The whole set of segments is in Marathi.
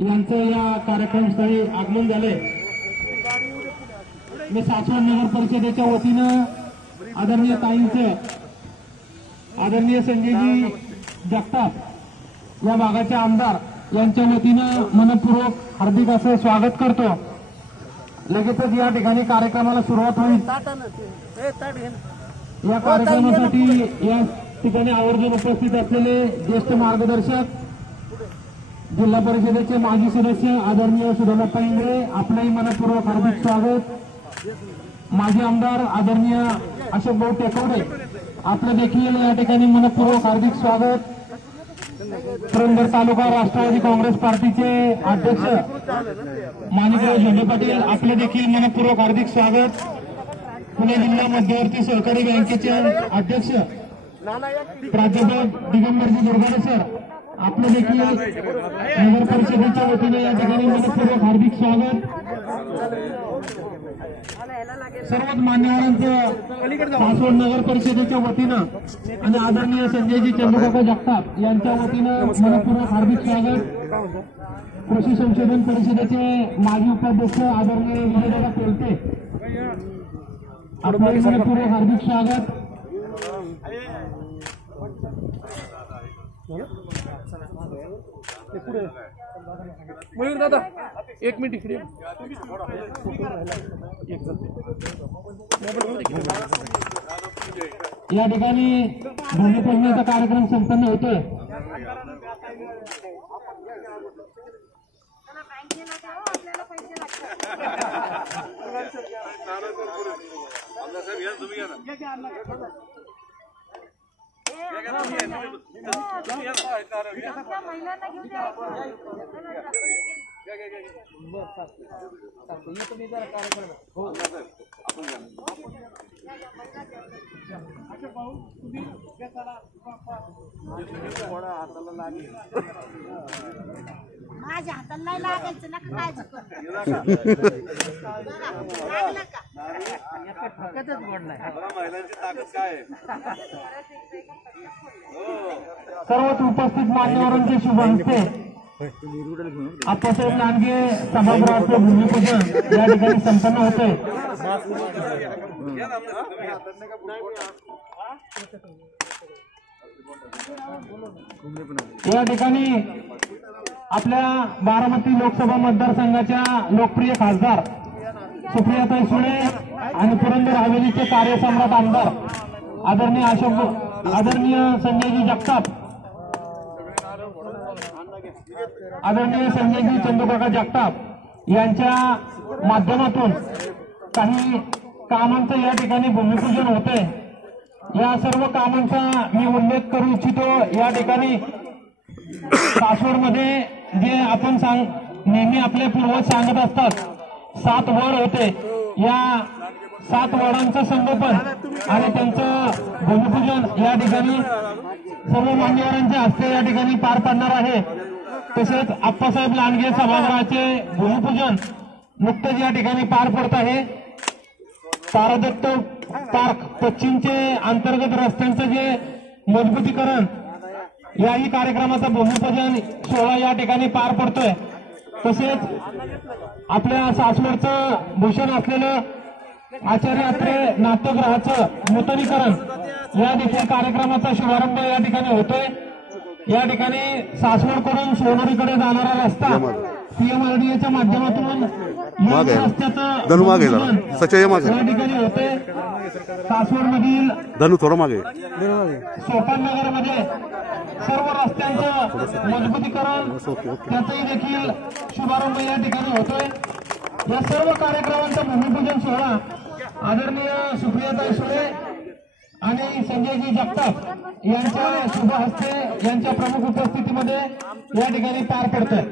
यांचं या कार्यक्रमस्थळी आगमन झाले। मी सासवड नगर परिषदेच्या वतीनं आदरणीय ताईंचं, आदरणीय संजयजी जगताप या भागाचे आमदार यांच्या वतीनं मनपूर्वक हार्दिक असं स्वागत करतो। लगेचच या ठिकाणी कार्यक्रमाला सुरुवात होईल। या कार्यक्रमासाठी या ठिकाणी आवर्जून उपस्थित असलेले ज्येष्ठ मार्गदर्शक जिल्हा परिषदेचे माजी सदस्य आदरणीय सुधाताई इंगळे आपलंही मनपूर्वक हार्दिक स्वागत। माजी आमदार आदरणीय अशोक भाऊ टेकवडे आपलं देखील या ठिकाणी मनपूर्वक हार्दिक स्वागत। पुरंदर तालुका राष्ट्रवादी काँग्रेस पार्टीचे अध्यक्ष माणिकराव झेंडे पाटील आपले देखील मनपूर्वक हार्दिक स्वागत। पुणे जिल्हा मध्यवर्ती सहकारी बँकेचे अध्यक्ष प्राध्यापक दिगंबरजी दुर्गाडे सर आपले देखील नगर परिषदेच्या वतीने या ठिकाणी मनपूर्वक हार्दिक स्वागत। सर्वच मान्यवरांचं सासवड नगर परिषदेच्या वतीनं आणि आदरणीय संजयजी चंद्रकाका जगताप यांच्या वतीनं मनपूर्वक हार्दिक स्वागत। कृषी संशोधन परिषदेचे माजी उपाध्यक्ष आदरणीय विजयदादा कोलते आपले मनपूर्वक हार्दिक स्वागत। मयूर दादा एक मिनिट इकडे या ठिकाणी भूमिपूजनाचा कार्यक्रम संपन्न होतोय। माझ्या हाताला नाही लागायचं ना काय सर्वच उपस्थित मान्यवरांचे शुभ हस्ते आप्पासाहेब लांडगे सभागृहाचं भूमिपूजन या ठिकाणी संपन्न होते। या ठिकाणी आपल्या बारामती लोकसभा मतदारसंघाच्या लोकप्रिय खासदार सुप्रियाताई सुळे आणि पुरंदर हवेलीचे कार्यसम्राट आमदार आदरणीय संजयजी जगताप, आदरणीय संजयजी चंद्रकाका जगताप यांच्या माध्यमातून काही कामांचं या ठिकाणी भूमिपूजन होते। या सर्व कामांचा मी उल्लेख करू इच्छितो। या ठिकाणी सासवडमध्ये जे आपण नेहमी आपले पूर्वज सांगत असतात 7 वड होते, या 7 वडांचं संगोपन आणि त्यांचं भूमिपूजन या ठिकाणी सर्व मान्यवरांच्या हस्ते या ठिकाणी पार पडणार आहे। तसेच आप्पासाहेब लांडगे सभागृहाचे भूमिपूजन नुकतेच या ठिकाणी पार पडत आहे। तारादत्त पार्क पश्चिमचे अंतर्गत रस्त्यांचं जे मजबूतीकरण याही कार्यक्रमाचा भूमिपूजन सोहळा या ठिकाणी पार पडतोय। तसेच आपल्या सासवडचं भूषण असलेलं आचार्य अत्रे नाट्यगृहाचं नूतनीकरण या देखील कार्यक्रमाचा शुभारंभ या ठिकाणी होतोय। या ठिकाणी सासवडकडून सोनोरीकडे जाणारा रस्ता पीएमआरडीएच्या माध्यमातून रस्त्याचं या ठिकाणी होते। सासवडमधील धनु थोडं मागे सोपाननगरमध्ये सर्व रस्त्यांचं मजबूतीकरण त्याचाही देखील शुभारंभ या ठिकाणी होतोय। या सर्व कार्यक्रमांचा भूमिपूजन सोहळा आदरणीय सुप्रियाताई सुळे आणि संजयजी जगताप यांच्या शुभ हस्ते यांच्या प्रमुख उपस्थितीमध्ये या ठिकाणी पार पडतोय।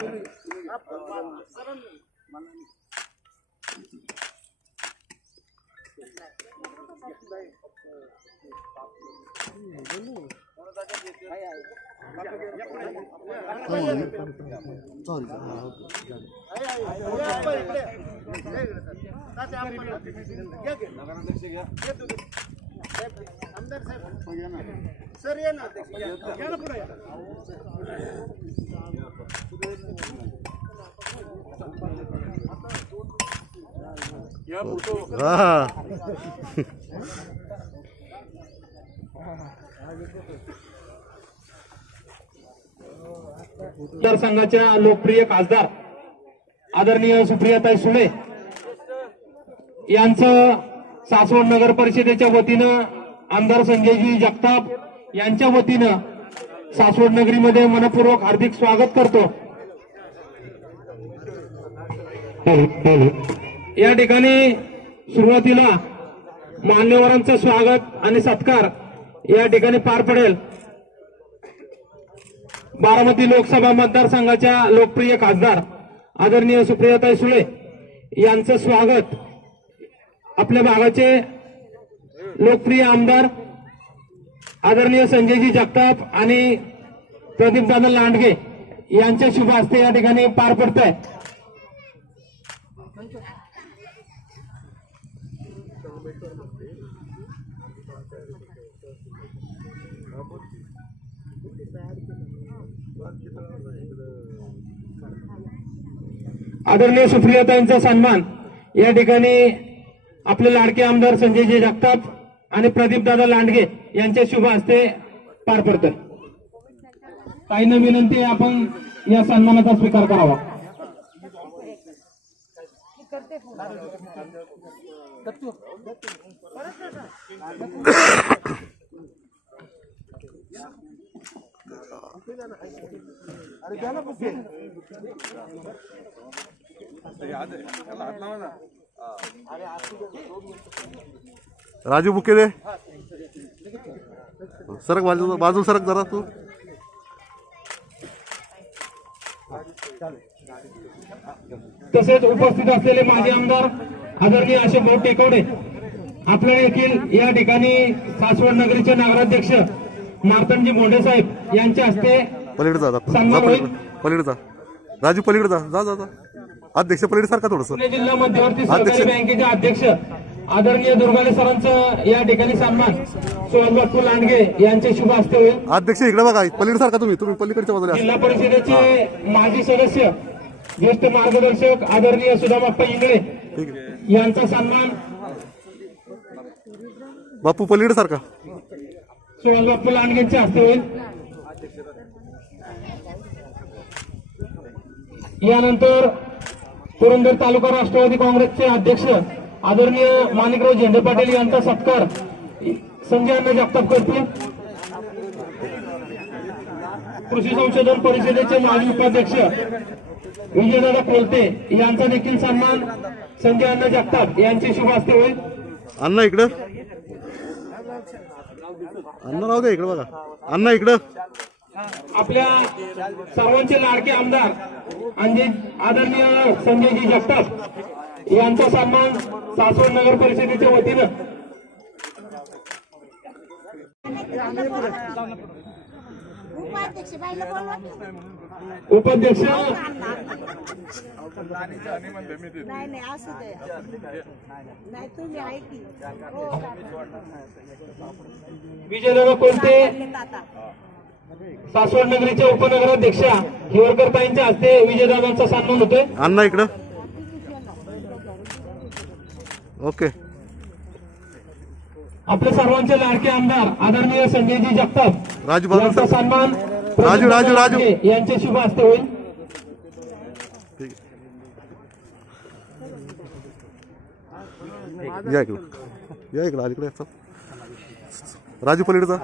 सर ये ना पुढे हा मतदारसंघाच्या लोकप्रिय खासदार आदरणीय सुप्रियाताई सुळे यांचं सासवड नगर परिषदेच्या वतीनं आमदार संजयजी जगताप यांच्या वतीनं सासवड नगरीमध्ये मनपूर्वक हार्दिक स्वागत करतो। या ठिकाणी सुरुवातीला मान्यवरांचं स्वागत आणि सत्कार या ठिकाणी पार पडेल। बारामती लोकसभा मतदारसंघाच्या लोकप्रिय खासदार आदरणीय सुप्रियाताई सुळे यांचं स्वागत आपल्या भागाचे लोकप्रिय आमदार आदरणीय संजयजी जगताप आणि प्रदीपदादा लांडगे यांच्या शुभ हस्ते या ठिकाणी पार पडत आहे। आदरणीय सुप्रियाताईंचा सन्मान या ठिकाणी आपले लाडके आमदार संजयजी जगताप आणि प्रदीपदादा लांडगे यांच्या शुभ हस्ते पार पडतोय। ताईंना विनंती आहे आपण या सन्मानाचा स्वीकार करावा। राजू बुके दे सरक बाजू सरक जरा तू। तसेच उपस्थित असलेले माजी आमदार आदरणीय अशोक भाऊ टेकवडे आपल्या देखील या ठिकाणी सासवड नगरीचे नगराध्यक्ष मार्तंडजी मोंढे साहेब यांच्या हस्ते पलीकडे जा सन्मान होईल। पलीकडे जा राजू पलीकडे जा जा जा अध्यक्ष पलीकडे सारखा थोडस। पुणे जिल्हा मध्यवर्ती सहकारी बँकेचे अध्यक्ष आदरणीय दुर्गाले सरांचं या ठिकाणी सन्मान सुहासबापू लांडगे यांचे शुभ हस्ते होईल। अध्यक्ष इकडे बघा पलीकडे सारखा तुम्ही पलीकडच्या बाजूला। जिल्हा परिषदेचे माजी सदस्य ज्येष्ठ मार्गदर्शक आदरणीय सुदामाप्पा इंगळे यांचा सन्मान बापू पलीकडे सारखा सुहासबापू लांडगेंच्या हस्ते होईल। यानंतर पुरंदर तालुका राष्ट्रवादी काँग्रेसचे अध्यक्ष आदरणीय माणिकराव झेंडे पाटील यांचा सत्कार संजय अण्णा जगताप करतील। कृषी संशोधन परिषदेचे माजी उपाध्यक्ष विजयदादा कोलते यांचा देखील सन्मान संजय अण्णा जगताप यांचे शुभ हस्ते होईल। अण्णा इकडं अण्णा राहू दे इकडे बघा अण्णा इकडं। आपल्या सर्वांचे लाडके आमदार आदरणीय संजयजी जगताप यांचा सन्मान सासवड नगर परिषदेच्या वतीनं उपाध्यक्ष बाईला बोलवा। उपाध्यक्ष नाही नाही असू दे नाही तुम्ही ऐकी विजयदादा कोलते आता सासवड नगरीच्या उपनगराध्यक्षा हिवरकर ताईंच्या हस्ते विजयदादांचा सन्मान होतोय। अण्णा इकडं ओके। आपले सर्वांचे लाडके आमदार आदरणीय संजयजी जगताप राजू बाजू यांचा सन्मान राजू यांचे शुभ हस्ते होईल। ठीक या इकडं अलीकडे राजू पलीकडे जा।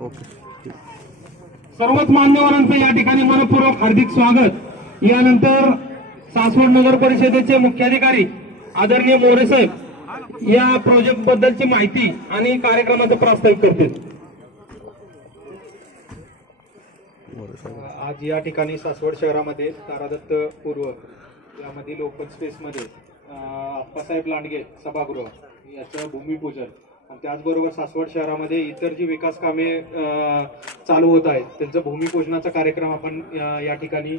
ओके सर्वच मान्यवरांचं या ठिकाणी मनपूर्वक हार्दिक स्वागत। यानंतर सासवड नगर परिषदेचे मुख्याधिकारी आदरणीय मोरे साहेब या प्रोजेक्ट बद्दलची माहिती आणि कार्यक्रमाचं प्रास्ताविक करतील। आज या ठिकाणी सासवड शहरामध्ये तारादत्त पूर्व यामधील ओपन स्पेसमध्ये अप्पासाहेब लांडगे सभागृह याचं भूमिपूजन आणि त्याचबरोबर सासवड शहरामध्ये इतर जी विकास कामे चालू होत आहेत त्यांचं भूमिपूजनाचा कार्यक्रम आपण या ठिकाणी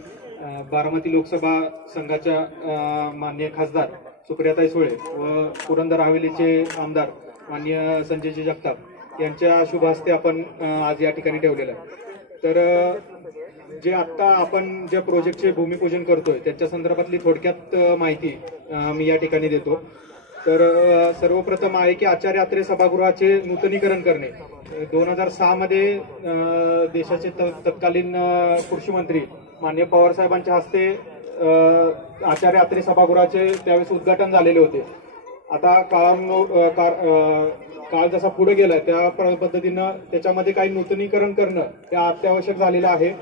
बारामती लोकसभा संघाच्या माननीय खासदार सुप्रियाताई सुळे व पुरंदर हवेलीचे आमदार माननीय संजयजी जगताप यांच्या शुभ हस्ते आपण आज या ठिकाणी ठेवलेलं आहे. तर जे आत्ता आपण ज्या प्रोजेक्टचे भूमिपूजन करतोय त्याच्या संदर्भातली थोडक्यात माहिती मी या ठिकाणी देतो. तर सर्वप्रथम आहे की आचार्य अत्रे सभागृहाचे नूतनीकरण करणे. 2006 मध्ये देशाचे तत्कालीन कृषी मंत्री माननीय पवार साहेबांच्या हस्ते आचार्य अत्रे सभागृहाचे त्यावेळेस उद्घाटन झालेले होते. आता काळ जसा पुढे गेलाय त्या पद्धतीनं त्याच्यामध्ये काही नूतनीकरण करणं ते अत्यावश्यक झालेलं आहे.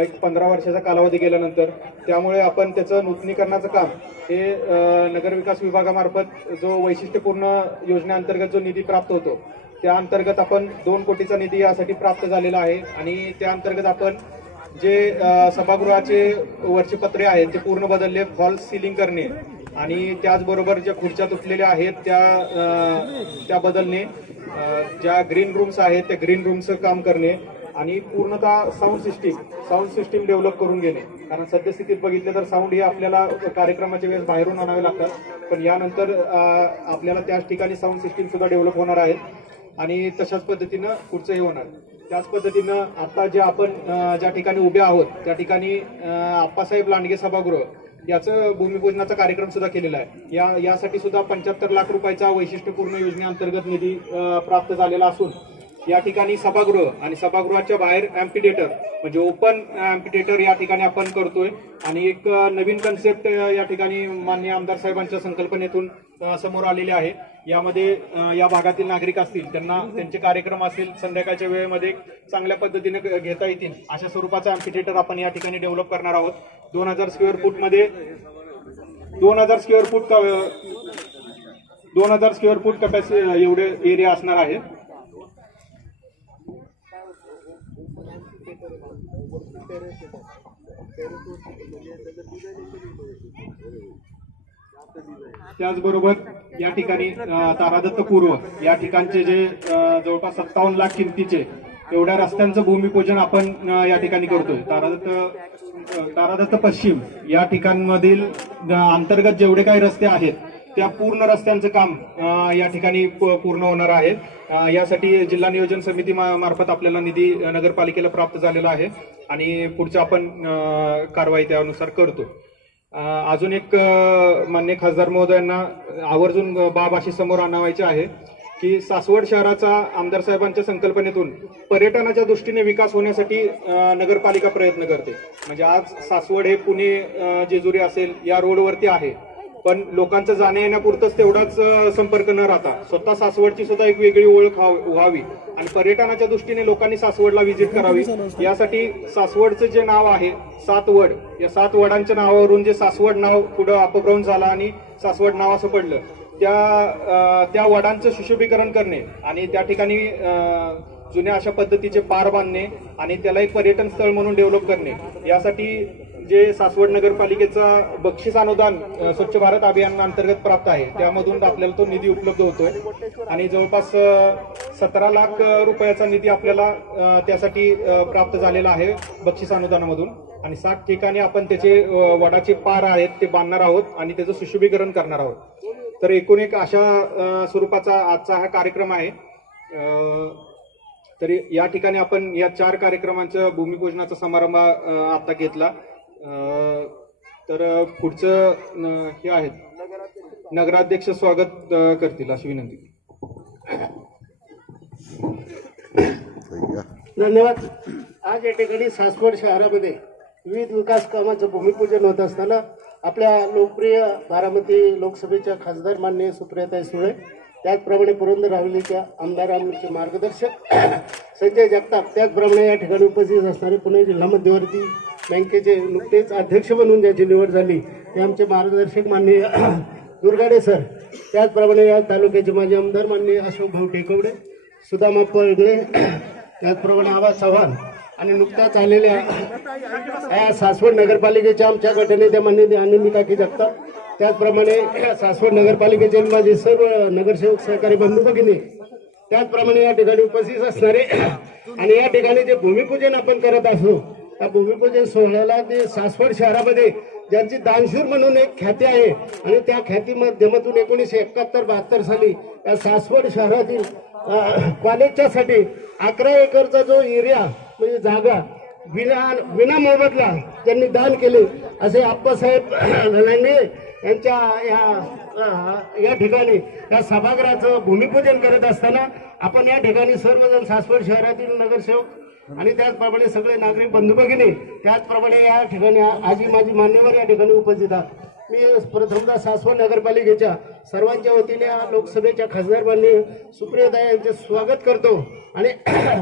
एक 15 वर्षाचा कालावधी गेल्यानंतर त्यामुळे आपण त्याचं नूतनीकरणाचं काम हे नगरविकास विभागामार्फत जो वैशिष्ट्यपूर्ण योजनेअंतर्गत जो निधी प्राप्त होतो त्या अंतर्गत आपण 2 कोटीचा निधी यासाठी प्राप्त झालेला आहे. आणि त्या अंतर्गत आपण जे सभागृहाचे वरचे पत्रे आहेत ते पूर्ण बदलले, फॉल्स सिलिंग करणे आणि त्याचबरोबर ज्या खुर्च्या तुटलेल्या आहेत त्या बदलणे, ज्या ग्रीन रूम्स आहेत त्या ग्रीन रूमचं काम करणे आणि पूर्णतः साऊंड सिस्टीम डेव्हलप करून घेणे. कारण सद्यस्थितीत बघितलं तर साऊंड हे आपल्याला कार्यक्रमाच्या वेळेस बाहेरून आणावे लागतात, पण यानंतर आपल्याला त्याच ठिकाणी साऊंड सिस्टीम सुद्धा डेव्हलप होणार आहेत आणि तशाच पद्धतीनं पुढचंही होणार. त्याच पद्धतीनं आता जे आपण ज्या ठिकाणी उभे आहोत त्या ठिकाणी आप्पासाहेब लांडगे सभागृह याचं भूमिपूजनाचा कार्यक्रम सुद्धा केलेला आहे. यासाठी सुद्धा 75 लाख रुपयाचा वैशिष्ट्यपूर्ण योजनेअंतर्गत निधी प्राप्त झालेला असून या ठिकाणी सभागृह आणि सभागृहाच्या बाहेर अँपिथिएटर म्हणजे ओपन अँपिथिएटर या ठिकाणी आपण करतोय. आणि एक नवीन कन्सेप्ट या ठिकाणी माननीय आमदार साहेबांच्या संकल्पनेतून समोर आलेले आहे. यामध्ये या भागातील नागरिक असतील त्यांना त्यांचे कार्यक्रम असतील संध्याकाळच्या वेळेमध्ये चांगल्या पद्धतीने घेता येतील अशा स्वरूपाचा अँपिथिएटर आपण या ठिकाणी डेव्हलप करणार आहोत. 2000 स्क्वेअर फूटमध्ये 2000 स्क्वेअर फूट कॅपॅसिटी एवढे एरिया असणार आहे. त्याचबरोबर या ठिकाणी तारादत्त पूर्व या ठिकाणचे जे जवळपास 57 लाख किमतीचे एवढ्या रस्त्यांचं भूमिपूजन आपण या ठिकाणी करतोय. तारादत्त पश्चिम या ठिकाणांमधील अंतर्गत जेवढे काही रस्ते आहेत त्या पूर्ण रस्त्यांचं काम या ठिकाणी पूर्ण होणार आहे. यासाठी जिल्हा नियोजन समिती मार्फत आपल्याला निधी नगरपालिकेला प्राप्त झालेला आहे आणि पुढचं आपण कारवाई त्यानुसार करतो. अजून एक माननीय खासदार महोदयांना आवर्जून बाब अशी समोर आणावायची आहे की सासवड शहराचा आमदार साहेबांच्या संकल्पनेतून पर्यटनाच्या दृष्टीने विकास होण्यासाठी नगरपालिका प्रयत्न करते. म्हणजे आज सासवड हे पुणे जेजुरी असेल या रोडवरती आहे, पण लोकांचं जाण्या येण्यापुरतच तेवढाच संपर्क न राहता स्वतः सासवडची सुद्धा एक वेगळी ओळख व्हावी आणि पर्यटनाच्या दृष्टीने लोकांनी सासवडला व्हिजिट करावी. यासाठी सासवडचं जे नाव आहे 7 वड, या 7 वडांच्या नावावरून जे सासवड नाव पुढं अपभ्रंश झाला आणि सासवड नाव असं पडलं, त्या वडांचं सुशोभीकरण करणे आणि त्या ठिकाणी जुन्या अशा पद्धतीचे पार बांधणे आणि त्याला एक पर्यटन स्थळ म्हणून डेव्हलप करणे. यासाठी जे सासवड नगरपालिकेचा बक्षीस अनुदान स्वच्छ भारत अभियान अंतर्गत प्राप्त आहे त्यामधून आपल्याला तो निधी उपलब्ध होतोय आणि जवळपास 17 लाख रुपयाचा निधी आपल्याला त्यासाठी प्राप्त झालेला आहे बक्षीस अनुदानामधून. आणि 7 ठिकाणी आपण त्याचे वडाचे पार आहेत ते बांधणार आहोत आणि त्याचं सुशोभीकरण करणार आहोत. तर एकूण एक अशा स्वरूपाचा आजचा हा कार्यक्रम आहे. तर या ठिकाणी आपण या 4 कार्यक्रमांच्या भूमिपूजनाचा समारंभ आता घेतला. तर पुढचं हे आहेत नगराध्यक्ष स्वागत करतील अशी विनंती. धन्यवाद. आज या ठिकाणी सासवड शहरामध्ये विविध विकास कामाचं भूमिपूजन होत असताना आपल्या लोकप्रिय बारामती लोकसभेच्या खासदार माननीय सुप्रियाताई सुळे, त्याचप्रमाणे पुरंदर हवेलीच्या आमदारांचे मार्गदर्शक संजय जगताप, त्याचप्रमाणे या ठिकाणी उपस्थित असणारे पुणे जिल्हा मध्यवर्ती बँकेचे नुकतेच अध्यक्ष म्हणून ज्याची निवड झाली ते आमचे मार्गदर्शक माननीय दुर्गाडे सर, त्याचप्रमाणे या तालुक्याचे माजी आमदार माननीय अशोक भाऊ टेकवडे, सुदामा पळगळे, त्याचप्रमाणे आबा चव्हाण आणि नुकत्याच आलेल्या या सासवड नगरपालिकेच्या आमच्या गटनेत्या माननीय आनंदी काकी जगताप, त्याचप्रमाणे सासवड नगरपालिकेचे माझे सर्व नगरसेवक सहकारी बंधू भगिनी, त्याचप्रमाणे या ठिकाणी उपस्थित असणारे आणि या ठिकाणी जे भूमिपूजन आपण करत असतो त्या भूमिपूजन सोहळ्याला ते सासवड शहरामध्ये ज्यांची दानशूर म्हणून एक ख्याती आहे आणि त्या ख्याती माध्यमातून 1971-72 साली या सासवड शहरातील कॉलेजच्या साठी 11 एकरचा जो एरिया म्हणजे जागा विना मोबदला त्यांनी दान केले असे आप्पासाहेब लांडगे यांच्या या ठिकाणी या सभागृहाचं भूमिपूजन करत असताना आपण या ठिकाणी सर्वजण सासवड शहरातील नगरसेवक आणि त्याचप्रमाणे सगळे नागरिक बंधू भगिनी त्याचप्रमाणे या ठिकाणी आजी माजी मान्यवर या ठिकाणी उपस्थित आहात. मी प्रथमतः सासवड नगरपालिकेच्या सर्वांच्या वतीने लोकसभेच्या खासदार माननीय सुप्रियाताई यांचे स्वागत करतो आणि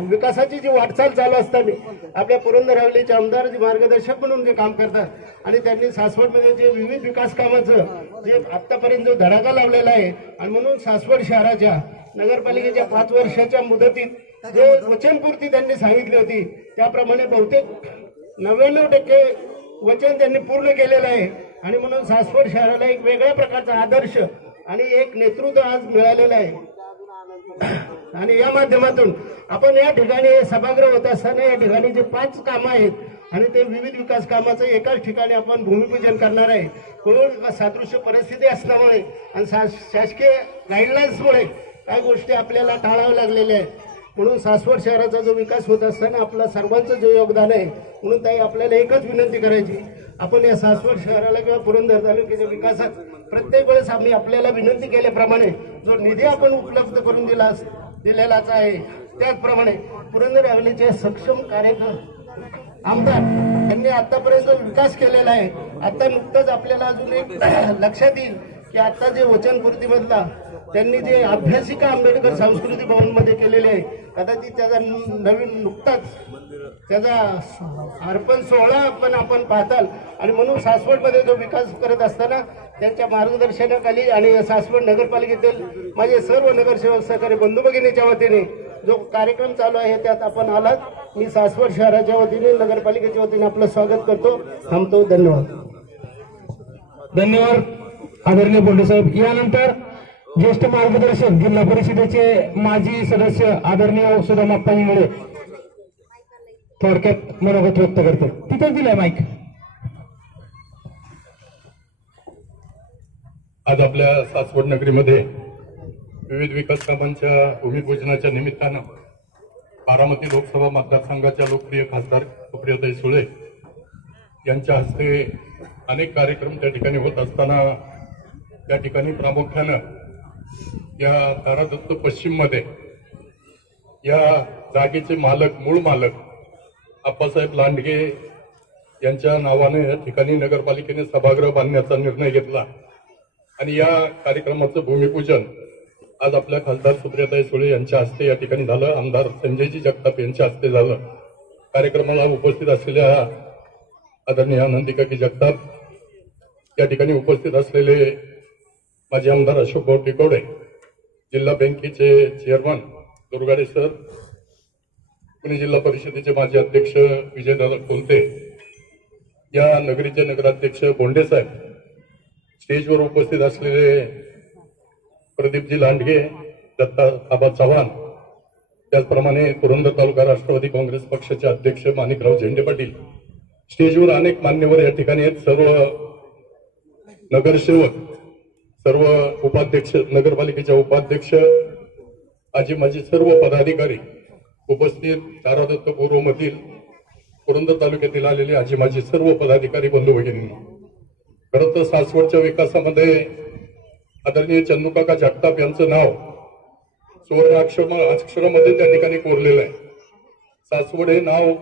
विकासाची जी वाटचाल चालू असताना आपल्या पुरंदर हवेलीचे आमदार जे मार्गदर्शक म्हणून जे काम करतात आणि त्यांनी सासवडमध्ये जे विविध विकास कामाचं जे आतापर्यंत जो धडाका लावलेला आहे आणि म्हणून सासवड शहराच्या नगरपालिकेच्या 5 वर्षाच्या मुदतीत जे वचनपूर्ती त्यांनी सांगितली होती त्याप्रमाणे बहुतेक 99% वचन त्यांनी पूर्ण केलेलं आहे आणि म्हणून सासवड शहराला एक वेगळ्या प्रकारचा आदर्श आणि एक नेतृत्व आज मिळालेलं आहे. आणि या माध्यमातून आपण या ठिकाणी सभागृह होत असताना या ठिकाणी जे 5 कामं आहेत आणि ते विविध विकास कामाचं एकाच ठिकाणी आपण भूमिपूजन करणार आहे. कोरोना सदृश्य परिस्थिती असल्यामुळे आणि शासकीय गाईडलाईन्समुळे काही गोष्टी आपल्याला टाळाव्या लागलेल्या आहेत. म्हणून सासवड शहराचा जो विकास होत असताना आपला सर्वांचं जो योगदान आहे म्हणून ताई आपल्याला एकच विनंती करायची आपण या सासवड शहराला किंवा पुरंदर तालुक्याच्या विकासात प्रत्येक वेळेस आम्ही आपल्याला विनंती केल्याप्रमाणे जो निधी आपण उपलब्ध करून दिलेलाच आहे त्याचप्रमाणे पुरंदर हवेलीचे सक्षम कार्यक्रम आमदार यांनी आतापर्यंत जो विकास केलेला आहे आता नुकतंच आपल्याला अजून एक लक्षात येईल की आता जे वचनपूर्तीमधला त्यांनी जे अभ्यासिका आंबेडकर सांस्कृतिक भवनमध्ये केलेले आहे कदाचित त्याचा नवीन नुकताच त्याचा अर्पण सोहळा आपण पाहताल आणि म्हणून सासवडमध्ये जो विकास करत असताना त्यांच्या मार्गदर्शनाखाली आणि सासवड नगरपालिकेतील माझे सर्व नगरसेवक सहकारी बंधू भगिनीच्या वतीने जो कार्यक्रम चालू आहे त्यात आपण आलात. मी सासवड शहराच्या वतीने नगरपालिकेच्या वतीने आपलं स्वागत करतो. थांबतो. धन्यवाद. धन्यवाद आदरणीय बोंडे साहेब. यानंतर ज्येष्ठ मार्गदर्शक जिल्हा परिषदेचे माजी सदस्य आदरणीय सुदामाप्पा इंगळे थोडक्यात मनोगत व्यक्त करते. तिथेच दिलाय माईक. आज आपल्या सासवड नगरीमध्ये विविध विकास कामांच्या भूमिपूजनाच्या निमित्तानं बारामती लोकसभा मतदारसंघाच्या लोकप्रिय खासदार सुप्रियाताई सुळे यांच्या हस्ते अनेक कार्यक्रम त्या ठिकाणी होत असताना त्या ठिकाणी प्रामुख्यानं या तारादत्त पश्चिममध्ये या जागेचे मूळ मालक आप्पासाहेब लांडगे यांच्या नावाने या ठिकाणी नगरपालिकेने सभागृह बांधण्याचा निर्णय घेतला आणि या कार्यक्रमाचं भूमिपूजन आज आपल्या खासदार सुप्रियाताई सुळे यांच्या हस्ते या ठिकाणी झालं. आमदार संजयजी जगताप यांच्या हस्ते झालं. कार्यक्रमाला उपस्थित असलेल्या आदरणीय आनंदिकाकी जगताप या ठिकाणी उपस्थित असलेले माजी आमदार अशोकभाऊ टिकोडे, जिल्हा बँकेचे चेअरमन दुर्गाडे सर, पुणे जिल्हा परिषदेचे माजी अध्यक्ष विजयदादा कोलते, या नगरीचे नगराध्यक्ष बोंडे साहेब, स्टेजवर उपस्थित असलेले प्रदीपजी लांडगे, दत्ता आबा चव्हाण, त्याचप्रमाणे पुरंदर तालुका राष्ट्रवादी काँग्रेस पक्षाचे अध्यक्ष माणिकराव झेंडे पाटील, स्टेजवर अनेक मान्यवर या ठिकाणी आहेत. सर्व नगरसेवक, सर्व उपाध्यक्ष, नगरपालिकेच्या उपाध्यक्ष, आजी माजी सर्व पदाधिकारी उपस्थित, तारादत्त पूर्वमधील पुरंदर तालुक्यातील आलेले आजी माजी सर्व पदाधिकारी बंधू भगिनी. खरं तर सासवडच्या विकासामध्ये आदरणीय चंदूकाका जगताप यांचं नाव सुवर्ण अक्षरामध्ये त्या ठिकाणी कोरलेलं आहे. सासवड हे नाव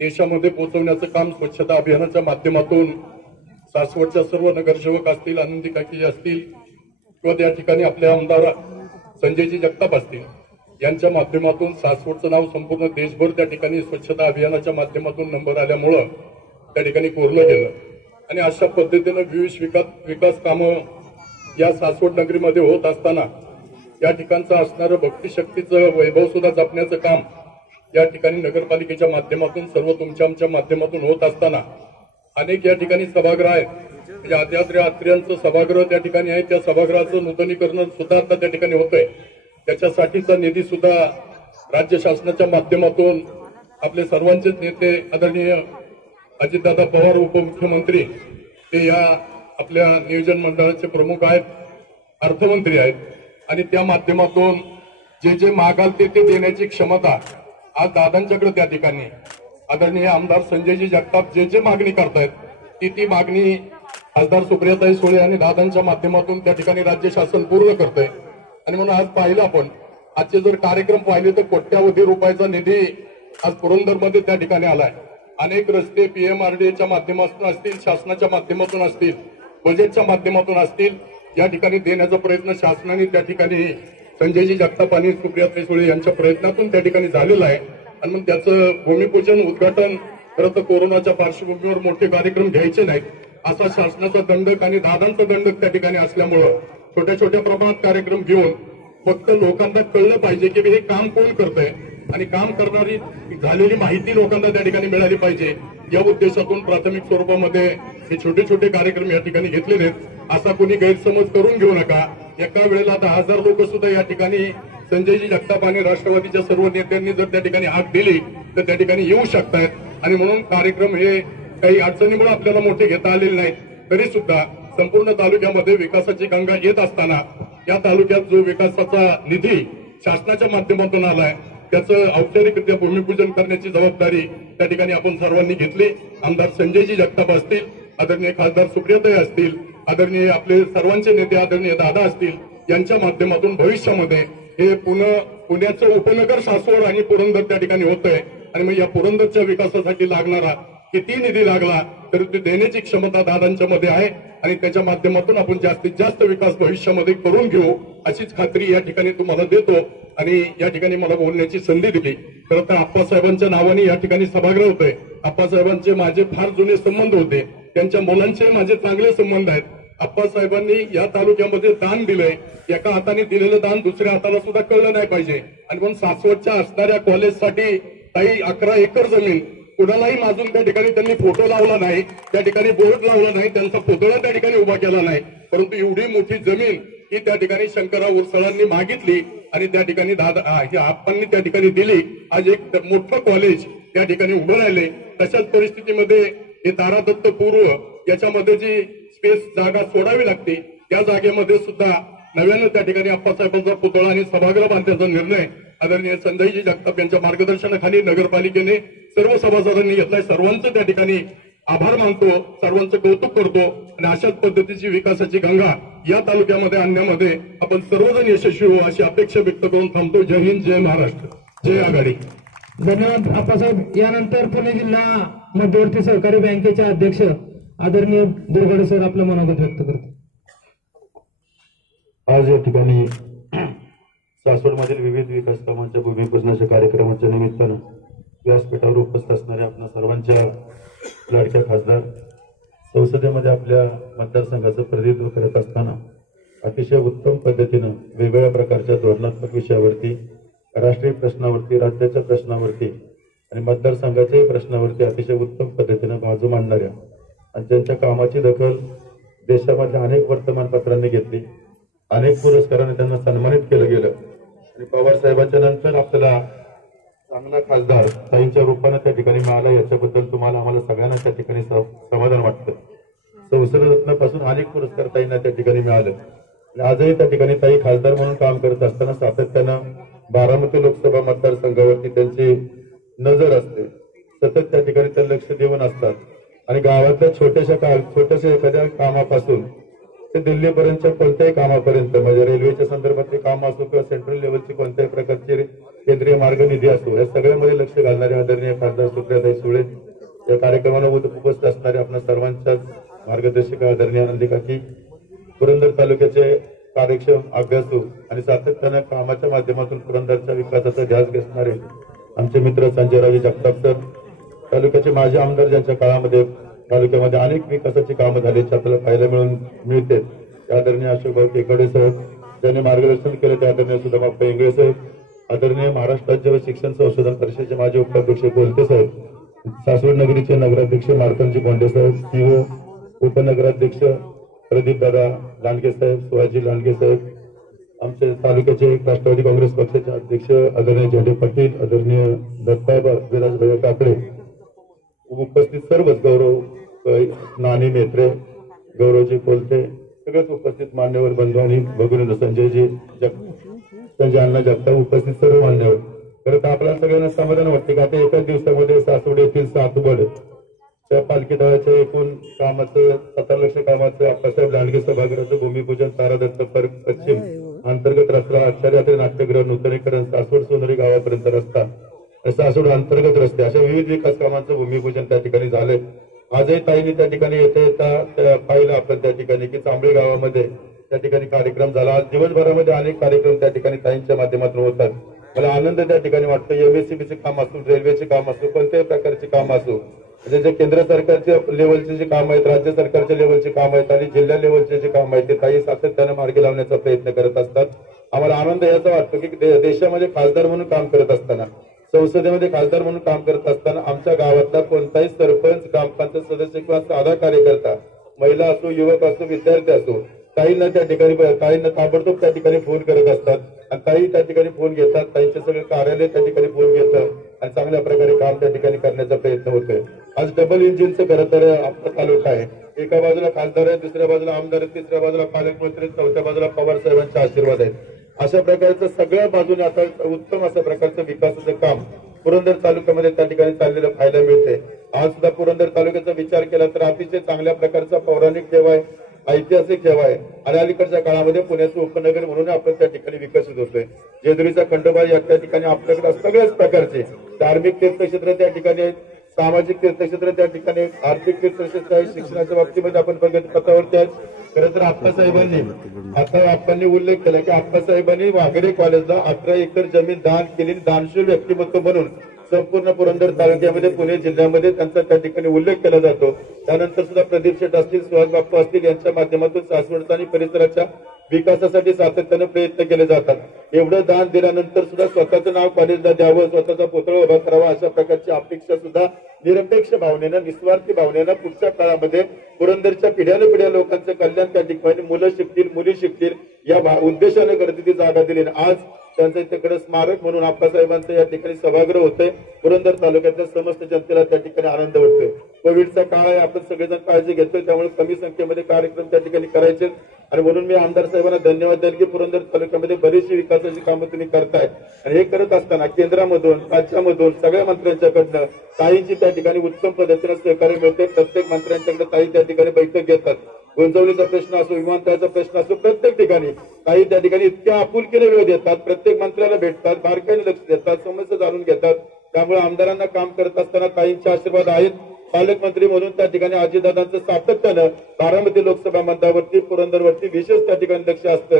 देशामध्ये पोहोचवण्याचं काम स्वच्छता अभियानाच्या माध्यमातून सासवडच्या सर्व नगरसेवक असतील, आनंदी काकी असतील किंवा त्या ठिकाणी आपले आमदार संजयजी जगताप असतील यांच्या माध्यमातून सासवडचं नाव संपूर्ण देशभर त्या ठिकाणी स्वच्छता अभियानाच्या माध्यमातून नंबर आल्यामुळं त्या ठिकाणी कोरलं गेलं आणि अशा पद्धतीनं विविध विकास कामं या सासवड नगरीमध्ये होत असताना या ठिकाणचं असणारं भक्तिशक्तीचं वैभव सुद्धा जपण्याचं काम या ठिकाणी नगरपालिकेच्या माध्यमातून सर्व तुमच्या आमच्या माध्यमातून होत असताना अनेक या ठिकाणी सभागृह आहेत. म्हणजे आद्याद्री आत्र्यांचं सभागृह त्या ठिकाणी आहे. त्या सभागृहाचं नूतनीकरण सुद्धा आता त्या ठिकाणी होतंय. त्याच्यासाठीचा निधी सुद्धा राज्य शासनाच्या माध्यमातून आपले सर्वांचेच नेते आदरणीय अजितदादा पवार उपमुख्यमंत्री ते या आपल्या नियोजन मंडळाचे प्रमुख आहेत, अर्थमंत्री आहेत आणि त्या माध्यमातून जे जे मागाल ते देण्याची क्षमता आज दादांच्याकडे त्या ठिकाणी आदरणीय आमदार संजयजी जगताप जे मागणी करतायत ती मागणी खासदार सुप्रियाताई सुळे आणि दादांच्या माध्यमातून त्या ठिकाणी राज्य शासन पूर्ण करतंय. आणि म्हणून आज पाहिलं आपण आजचे जर कार्यक्रम पाहिले तर कोट्यावधी रुपयाचा निधी आज पुरंदरमध्ये त्या ठिकाणी आलाय. अनेक रस्ते पीएमआरडीएच्या माध्यमातून असतील, शासनाच्या माध्यमातून असतील, बजेटच्या माध्यमातून असतील, या ठिकाणी देण्याचा प्रयत्न शासनाने त्या ठिकाणी संजयजी जगताप आणि सुप्रियाताई सुळे यांच्या प्रयत्नातून त्या ठिकाणी झालेला आहे. आणि मग त्याचं भूमिपूजन उद्घाटन खरं तर कोरोनाच्या पार्श्वभूमीवर मोठे कार्यक्रम घ्यायचे नाहीत असा शासनाचा दंडक आणि दादांचा दंडक त्या ठिकाणी असल्यामुळं छोट्या छोट्या प्रमाणात कार्यक्रम घेऊन फक्त लोकांना कळलं पाहिजे की हे काम कोण करतंय आणि काम करणारी झालेली माहिती लोकांना त्या ठिकाणी मिळाली पाहिजे या उद्देशातून प्राथमिक स्वरूपामध्ये हे छोटे छोटे कार्यक्रम या ठिकाणी घेतलेले आहेत. असा कोणी गैरसमज करून घेऊ नका. एका वेळेला 10,000 लोक सुद्धा या ठिकाणी संजयजी जगताप आणि राष्ट्रवादीच्या सर्व नेत्यांनी जर त्या ठिकाणी हाक दिली तर त्या ठिकाणी येऊ शकतायत. आणि म्हणून कार्यक्रम हे काही अडचणीमुळे आपल्याला मोठे घेता आलेले नाहीत. तरी सुद्धा संपूर्ण तालुक्यामध्ये विकासाची गंगा येत असताना या तालुक्यात जो विकासाचा निधी शासनाच्या माध्यमातून आलाय त्याचं औपचारिकरित्या भूमिपूजन करण्याची जबाबदारी त्या ठिकाणी आपण सर्वांनी घेतली. आमदार संजयजी जगताप असतील, आदरणीय खासदार सुप्रियाताई असतील, आदरणीय आपले सर्वांचे नेते आदरणीय दादा असतील, यांच्या माध्यमातून भविष्यामध्ये हे पुण्याचं उपनगर सासवड आणि पुरंदर त्या ठिकाणी होतंय. आणि मग या पुरंदरच्या विकासासाठी लागणारा किती निधी लागला तरी ते देण्याची क्षमता दादांच्या मध्ये आहे. आणि त्याच्या माध्यमातून आपण जास्तीत जास्त विकास भविष्यामध्ये करून घेऊ अशीच खात्री या ठिकाणी तुम्हाला देतो. आणि या ठिकाणी मला बोलण्याची संधी दिली. खरं तर आप्पासाहेबांच्या नावाने या ठिकाणी सभागृह होतंय. आप्पासाहेबांचे माझे फार जुने संबंध होते, त्यांच्या मुलांचे माझे चांगले संबंध आहेत. आप्पासाहेबांनी या तालुक्यामध्ये दान दिलंय. एका हाताने दिलेलं दान दुसऱ्या हाताला सुद्धा कळलं नाही पाहिजे. आणि म्हणून सासवडच्या असणाऱ्या कॉलेजसाठी काही 11 एकर जमीन कुणालाही माजून त्या ठिकाणी त्यांनी फोटो लावला नाही, त्या ठिकाणी बोर्ड लावला नाही, त्यांचा पुतळा त्या ठिकाणी उभा केला नाही. परंतु एवढी मोठी जमीन ही त्या ठिकाणी शंकरराव उरसळांनी मागितली आणि त्या ठिकाणी आप्पांनी त्या ठिकाणी दिली. आज एक मोठं कॉलेज त्या ठिकाणी उभं राहिले. तशाच परिस्थितीमध्ये हे तारादत्त पूर्व याच्यामध्ये जी स्पेस जागा सोडावी लागते त्या जागेमध्ये सुद्धा नव्यानं त्या ठिकाणी आप्पासाहेबांचा पुतळा आणि सभागृह बांधण्याचा निर्णय आदरणीय संजयजी जगताप यांच्या मार्गदर्शनाखाली नगरपालिकेने सर्व सभासदांनी घेतलाय. सर्वांचं त्या ठिकाणी आभार मानतो, सर्वांचं कौतुक करतो. आणि अशाच पद्धतीची विकासाची गंगा या तालुक्यामध्ये आणण्यामध्ये आपण सर्वजण यशस्वी होऊ अशी अपेक्षा व्यक्त करून थांबतो. जय हिंद, जय महाराष्ट्र, जय आघाडी. धन्यवाद आप्पासाहेब. यानंतर पुणे जिल्हा मध्यवर्ती सहकारी बँकेचे अध्यक्ष आदरणीय दुर्गडे सर आपलं मनोगत व्यक्त करतो. आज या ठिकाणी सासवडमधील विविध विकास कामांच्या भूमिपूजनाच्या कार्यक्रमाच्या निमित्तानं व्यासपीठावर उपस्थित असणाऱ्या आपल्या सर्वांच्या लाडक्या खासदार संसदेमध्ये आपल्या मतदारसंघाचं प्रतिनिधित्व करत असताना अतिशय उत्तम पद्धतीनं वेगवेगळ्या प्रकारच्या धोरणात्मक विषयावरती, राष्ट्रीय प्रश्नावरती, राज्याच्या प्रश्नावरती आणि मतदारसंघाच्याही प्रश्नावरती अतिशय उत्तम पद्धतीनं बाजू मांडणाऱ्या आणि त्यांच्या कामाची दखल देशामधल्या अनेक वर्तमानपत्रांनी घेतली. अनेक पुरस्काराने त्यांना सन्मानित केलं गेलं. आणि पवार साहेबांच्या नंतर आपल्याला चांगला खासदार ताईंच्या रूपानं त्या ठिकाणी मिळाला याच्याबद्दल तुम्हाला आम्हाला सगळ्यांना त्या ठिकाणी समाधान वाटतं. संसद रत्नापासून अनेक पुरस्कार ताईंना त्या ठिकाणी मिळाले. आणि आजही त्या ठिकाणी ताई खासदार म्हणून काम करत असताना सातत्यानं बारामती लोकसभा मतदारसंघावरती त्यांची नजर असते. सतत त्या ठिकाणी ते लक्ष देऊन असतात. आणि गावातल्या छोट्याशा एखाद्या कामापासून ते दिल्लीपर्यंतच्या कोणत्याही कामापर्यंत म्हणजे रेल्वेच्या संदर्भातले काम असो किंवा सेंट्रल लेवलची कोणत्याही प्रकारची केंद्रीय मार्ग निधी असो या सगळ्यामध्ये लक्ष घालणारे आदरणीय खासदार सुप्रियाताई सुळे, या कार्यक्रमाला उपस्थित असणारे आपल्या सर्वांच्या मार्गदर्शिका आदरणीय आनंदी काकी, पुरंदर तालुक्याचे कार्यक्षम अभ्यासू आणि सातत्यानं कामाच्या माध्यमातून पुरंदरच्या विकासाचा ध्यास घेणारे आमचे मित्र संजयराव जगताप सर, तालुक्याचे माजी आमदार ज्यांच्या काळामध्ये तालुक्यामध्ये अनेक विकासाची कामं झाली आपल्याला पाहायला मिळते. आदरणीय अशोकभाऊ केकडे साहेब ज्यांनी मार्गदर्शन केलं ते आदरणीय सुधामाप्पा इंगळे साहेब, आदरणीय महाराष्ट्र राज्य व शिक्षण संशोधन परिषदेचे माजी उपाध्यक्ष कोलते साहेब, सासवड नगरीचे नगराध्यक्ष मार्तनजी बोंडे साहेब, सीओ उपनगराध्यक्ष प्रदीप दादा लांडगे साहेब, शिवाजी लांडगे साहेब, आमचे तालुक्याचे राष्ट्रवादी काँग्रेस पक्षाचे अध्यक्ष आदरणीय झेंडे पाटील, आदरणीय दत्ताबा विराजभाई काकडे, उपस्थित सर्वच गौरव नानी मेत्रे, गौरवजी कोलते, सगळेच उपस्थित मान्यवर बंधू आणि भगिनी संजयजी संजय अण्णा जगताप, उपस्थित सर्व मान्यवर. खरं तर आपल्याला सगळ्यांना समाधान वाटते का आता एकाच दिवसामध्ये सासवड येथील 7 वड त्या पालखी दळाच्या एकूण कामाचं 17 लक्ष कामाचं अप्पासाहेब लांडगे सभागृहाचं भूमिपूजन तारादत्त पश्चिम अंतर्गत रस्ता आचार्यात्री नाट्यगृह नूतनीकरण सासवड सोनरी गावापर्यंत रस्ता सासवड अंतर्गत रस्ते अशा विविध विकास कामांचं भूमिपूजन त्या ठिकाणी झालंय. आजही ताईंनी त्या ठिकाणी येता पाहिलं आपण त्या ठिकाणी की चांबळे गावामध्ये त्या ठिकाणी कार्यक्रम झाला. आज दिवसभरामध्ये अनेक कार्यक्रम त्या ठिकाणी ताईंच्या माध्यमातून होतात. मला आनंद त्या ठिकाणी वाटतो. एमएससीबीचे काम असो, रेल्वेचे काम असो, कोणत्याही प्रकारचे काम असो, म्हणजे जे केंद्र सरकारच्या लेवलचे जे काम आहेत, राज्य सरकारच्या लेवलचे काम आहेत आणि जिल्हा लेवलचे जे काम आहेत ते ताई सातत्याने मार्गी लावण्याचा प्रयत्न करत असतात. आम्हाला आनंद याचा वाटतो की देशामध्ये खासदार म्हणून काम करत असताना, संसदेमध्ये खासदार म्हणून काम करत असताना आमच्या गावातला कोणताही सरपंच, ग्रामपंचायत सदस्य किंवा साधा कार्यकर्ता, महिला असो, युवक असो, विद्यार्थी असो, ताईंना त्या ठिकाणी ताईंना ताबडतोब त्या ठिकाणी फोन करत असतात आणि ताई त्या ठिकाणी फोन घेतात. ताईंचे सगळे कार्यालय त्या ठिकाणी फोन घेतं आणि चांगल्या प्रकारे काम त्या ठिकाणी करण्याचा प्रयत्न होतोय. आज डबल इंजिनचं खरं तर आपला तालुका आहे. एका बाजूला खासदार आहे, दुसऱ्या बाजूला आमदार आहे, तिसऱ्या बाजूला पालकमंत्री, चौथ्या बाजूला पवार साहेबांचे आशीर्वाद आहेत. अशा प्रकारचं सगळ्या बाजूने आता उत्तम अशा प्रकारचं विकासाचं काम पुरंदर तालुक्यामध्ये त्या ठिकाणी चाललेलं पाहायला मिळते. आज सुद्धा पुरंदर तालुक्याचा विचार केला तर अतिशय चांगल्या प्रकारचा पौराणिक ठेवा आहे, ऐतिहासिक ठेवा आहे आणि अलीकडच्या काळामध्ये पुण्याचं उपनगर म्हणून आपण त्या ठिकाणी विकसित होतोय. जेजुरीचा खंडोबा या त्या ठिकाणी आपल्याकडे सगळ्याच प्रकारचे धार्मिक तीर्थक्षेत्र त्या ठिकाणी आहेत, सामाजिक तीर्थक्षेत्र त्या ठिकाणी, आर्थिक तीर्थक्षेत्र आहे, शिक्षणाच्या बाबतीमध्ये आपण प्रगतीपथावरती आहेत. खरं तर आप्पासाहेबांनी आता आपण उल्लेख केला की आप्पासाहेबांनी वाघेरे कॉलेजला 11 एकर जमीन दान केलेली दानशूर व्यक्तिमत्व म्हणून संपूर्ण पुरंदर तालुक्यामध्ये, पुणे जिल्ह्यामध्ये त्यांचा त्या ठिकाणी उल्लेख केला जातो. त्यानंतर सुद्धा प्रदीप शेठ असतील, सुहास बाप्पा असतील यांच्या माध्यमातून सासवडचा आणि परिसराच्या विकासासाठी सातत्याने प्रयत्न केले जातात. एवढं दान दिल्यानंतर सुद्धा स्वतःचं नाव कॉलेजला द्यावं, स्वतःचा पुतळा उभा करावा अशा प्रकारची अपेक्षा सुद्धा निरपेक्ष भावनेनं, निस्वार्थी भावनेनं पुढच्या काळामध्ये पुरंदरच्या पिढ्यानपिढ्या लोकांचं कल्याण त्या ठिकाणी मुलं शिकतील, मुली शिकतील या उद्देशाने करते ती जागा दिली. आज त्यांचं तिकडे स्मारक म्हणून आप्पासाहेबांचं या ठिकाणी सभागृह होतंय. पुरंदर तालुक्यातल्या समस्त जनतेला त्या ठिकाणी आनंद वाटतोय. कोविडचा काळ आहे, आपण सगळेजण काळजी घेतोय, त्यामुळे कमी संख्येमध्ये कार्यक्रम त्या ठिकाणी करायचे आणि म्हणून मी आमदार साहेबांना धन्यवाद देईल की पुरंदर तालुक्यामध्ये बरीचशी विकासाची कामं तुम्ही करताय आणि हे करत असताना केंद्रामधून, राज्यामधून सगळ्या मंत्र्यांच्याकडनं ताईंची त्या ठिकाणी उत्तम पद्धतीने सहकार्य मिळते. प्रत्येक मंत्र्यांच्याकडे ताई त्या ठिकाणी बैठक घेतात. गुंजवणीचा प्रश्न असो, विमानतळाचा प्रश्न असो, प्रत्येक ठिकाणी काही त्या ठिकाणी इतक्या आपुलकीने वेळ देतात, प्रत्येक मंत्र्याला भेटतात, बारकाईने लक्ष देतात, समस्या जाणून घेतात. त्यामुळे आमदारांना काम करत असताना ताईंचे आशीर्वाद आहेत. पालकमंत्री म्हणून त्या ठिकाणी अजितदादांचं सातत्यानं बारामती लोकसभा मतदारावरती, पुरंदरवरती विशेष त्या ठिकाणी लक्ष असतं.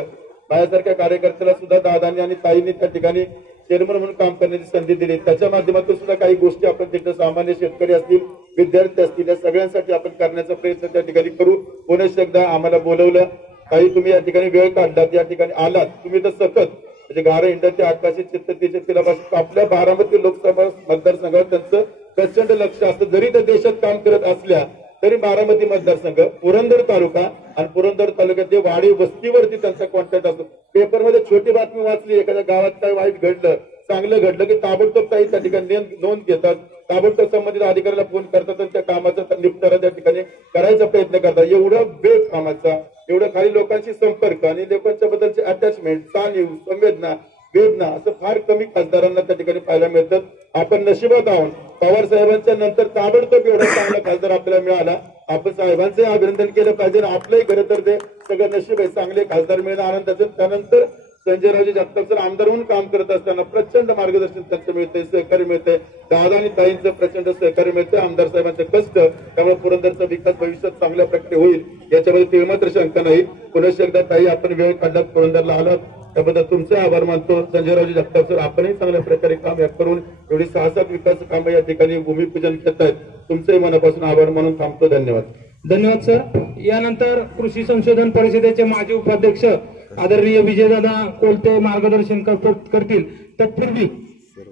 माझ्यासारख्या कार्यकर्त्याला सुद्धा दादांनी आणि ताईंनी त्या ठिकाणी चेअरमन म्हणून काम करण्याची संधी दिली. त्याच्या माध्यमातून सुद्धा काही गोष्टी आपण तिथे सामान्य शेतकरी असतील, विद्यार्थी असतील, या सगळ्यांसाठी आपण करण्याचा प्रयत्न त्या ठिकाणी करू. पुण्यात एकदा आम्हाला बोलवलं, काही तुम्ही या ठिकाणी वेळ काढलात, या ठिकाणी आलात, तुम्ही तर सतत म्हणजे गारा इंडस्ट्री आकाशी चित्ततेच्या तिलापासून आपल्या बारामती लोकसभा मतदारसंघात त्यांचं प्रचंड लक्ष असतं. जरी त्या देशात काम करत असल्या तरी बारामती मतदारसंघ, पुरंदर तालुका आणि पुरंदर तालुक्यात वाडी वस्तीवरती त्यांचा कॉन्टॅक्ट असतो. पेपरमध्ये छोटी बातमी वाचली, एखाद्या गावात काय वाईट घडलं, चांगलं घडलं की ताबडतोब काही त्या ठिकाणी नोंद घेतात, ताबडतोब संबंधित अधिकाऱ्याला फोन करतात आणि त्या कामाचा निपटारा त्या ठिकाणी करायचा प्रयत्न करतात. एवढं वेग कामाचा, एवढं खाली लोकांशी संपर्क आणि लोकांच्या बद्दलचे अटॅचमेंट, जाणीव, संवेदना, वेदना असं फार कमी खासदारांना त्या ठिकाणी पाहायला मिळतात. आपण नशिबात आहोत. पवार साहेबांच्या नंतर ताबडतोब एवढा चांगला खासदार आपल्याला मिळाला. आपण साहेबांचे अभिनंदन केलं पाहिजे. आपलंही खरं तर ते सगळं नशीब आहे, चांगले खासदार मिळणं आनंदाचं. त्यानंतर संजयरावजी जगताप सर आमदार म्हणून काम करत असताना प्रचंड मार्गदर्शन त्यांचं मिळतंय, सहकार्य मिळतंय. दादा आणि ताईंचं प्रचंड सहकार्य मिळतंय, आमदार साहेबांचं कष्ट. त्यामुळे पुरंदरचा विकास भविष्यात चांगल्या प्रकारे होईल याच्यामध्ये तीळमात्र शंका नाही. पुन्हा एकदा ताई आपण वेळ काढलात, पुरंदरला आलात, त्याबद्दल तुमचे आभार मानतो. संजयरावजी जगताप सर आपणही चांगल्या प्रकारे काम करून एवढी 6-7 विकास कामं या ठिकाणी भूमिपूजन घेत आहेत. तुमचेही मनापासून आभार मानून थांबतो. धन्यवाद. धन्यवाद सर. यानंतर कृषी संशोधन परिषदेचे माजी उपाध्यक्ष आदरणीय विजयदादा कोलते मार्गदर्शन करतील. तत्पूर्वी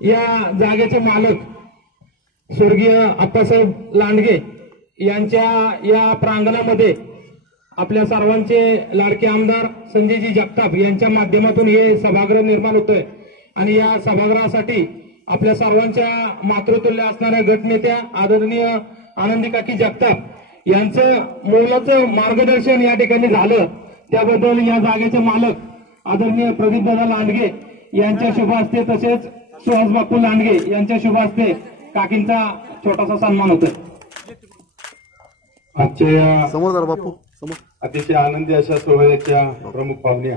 या जागेचे मालक स्वर्गीय आप्पासाहेब लांडगे यांच्या या प्रांगणामध्ये आपल्या सर्वांचे लाडके आमदार संजयजी जगताप यांच्या माध्यमातून हे सभागृह निर्माण होतोय आणि या सभागृहासाठी आपल्या सर्वांच्या मातृतुल्य असणाऱ्या गटनेत्या आदरणीय आनंदी काकी जगताप यांचं मोलाचं मार्गदर्शन या ठिकाणी झालं. त्याबद्दल या जागेचे मालक आदरणीय प्रदीपदादा लांडगे यांच्या शुभ हस्ते तसेच सुहास बापू लांडगे यांच्या शुभ हस्ते काकींचा छोटासा सन्मान होतोय. आजच्या या समोर जरा बापू समोर. अतिशय आनंदी अशा सोहळ्याच्या प्रमुख पाहुण्या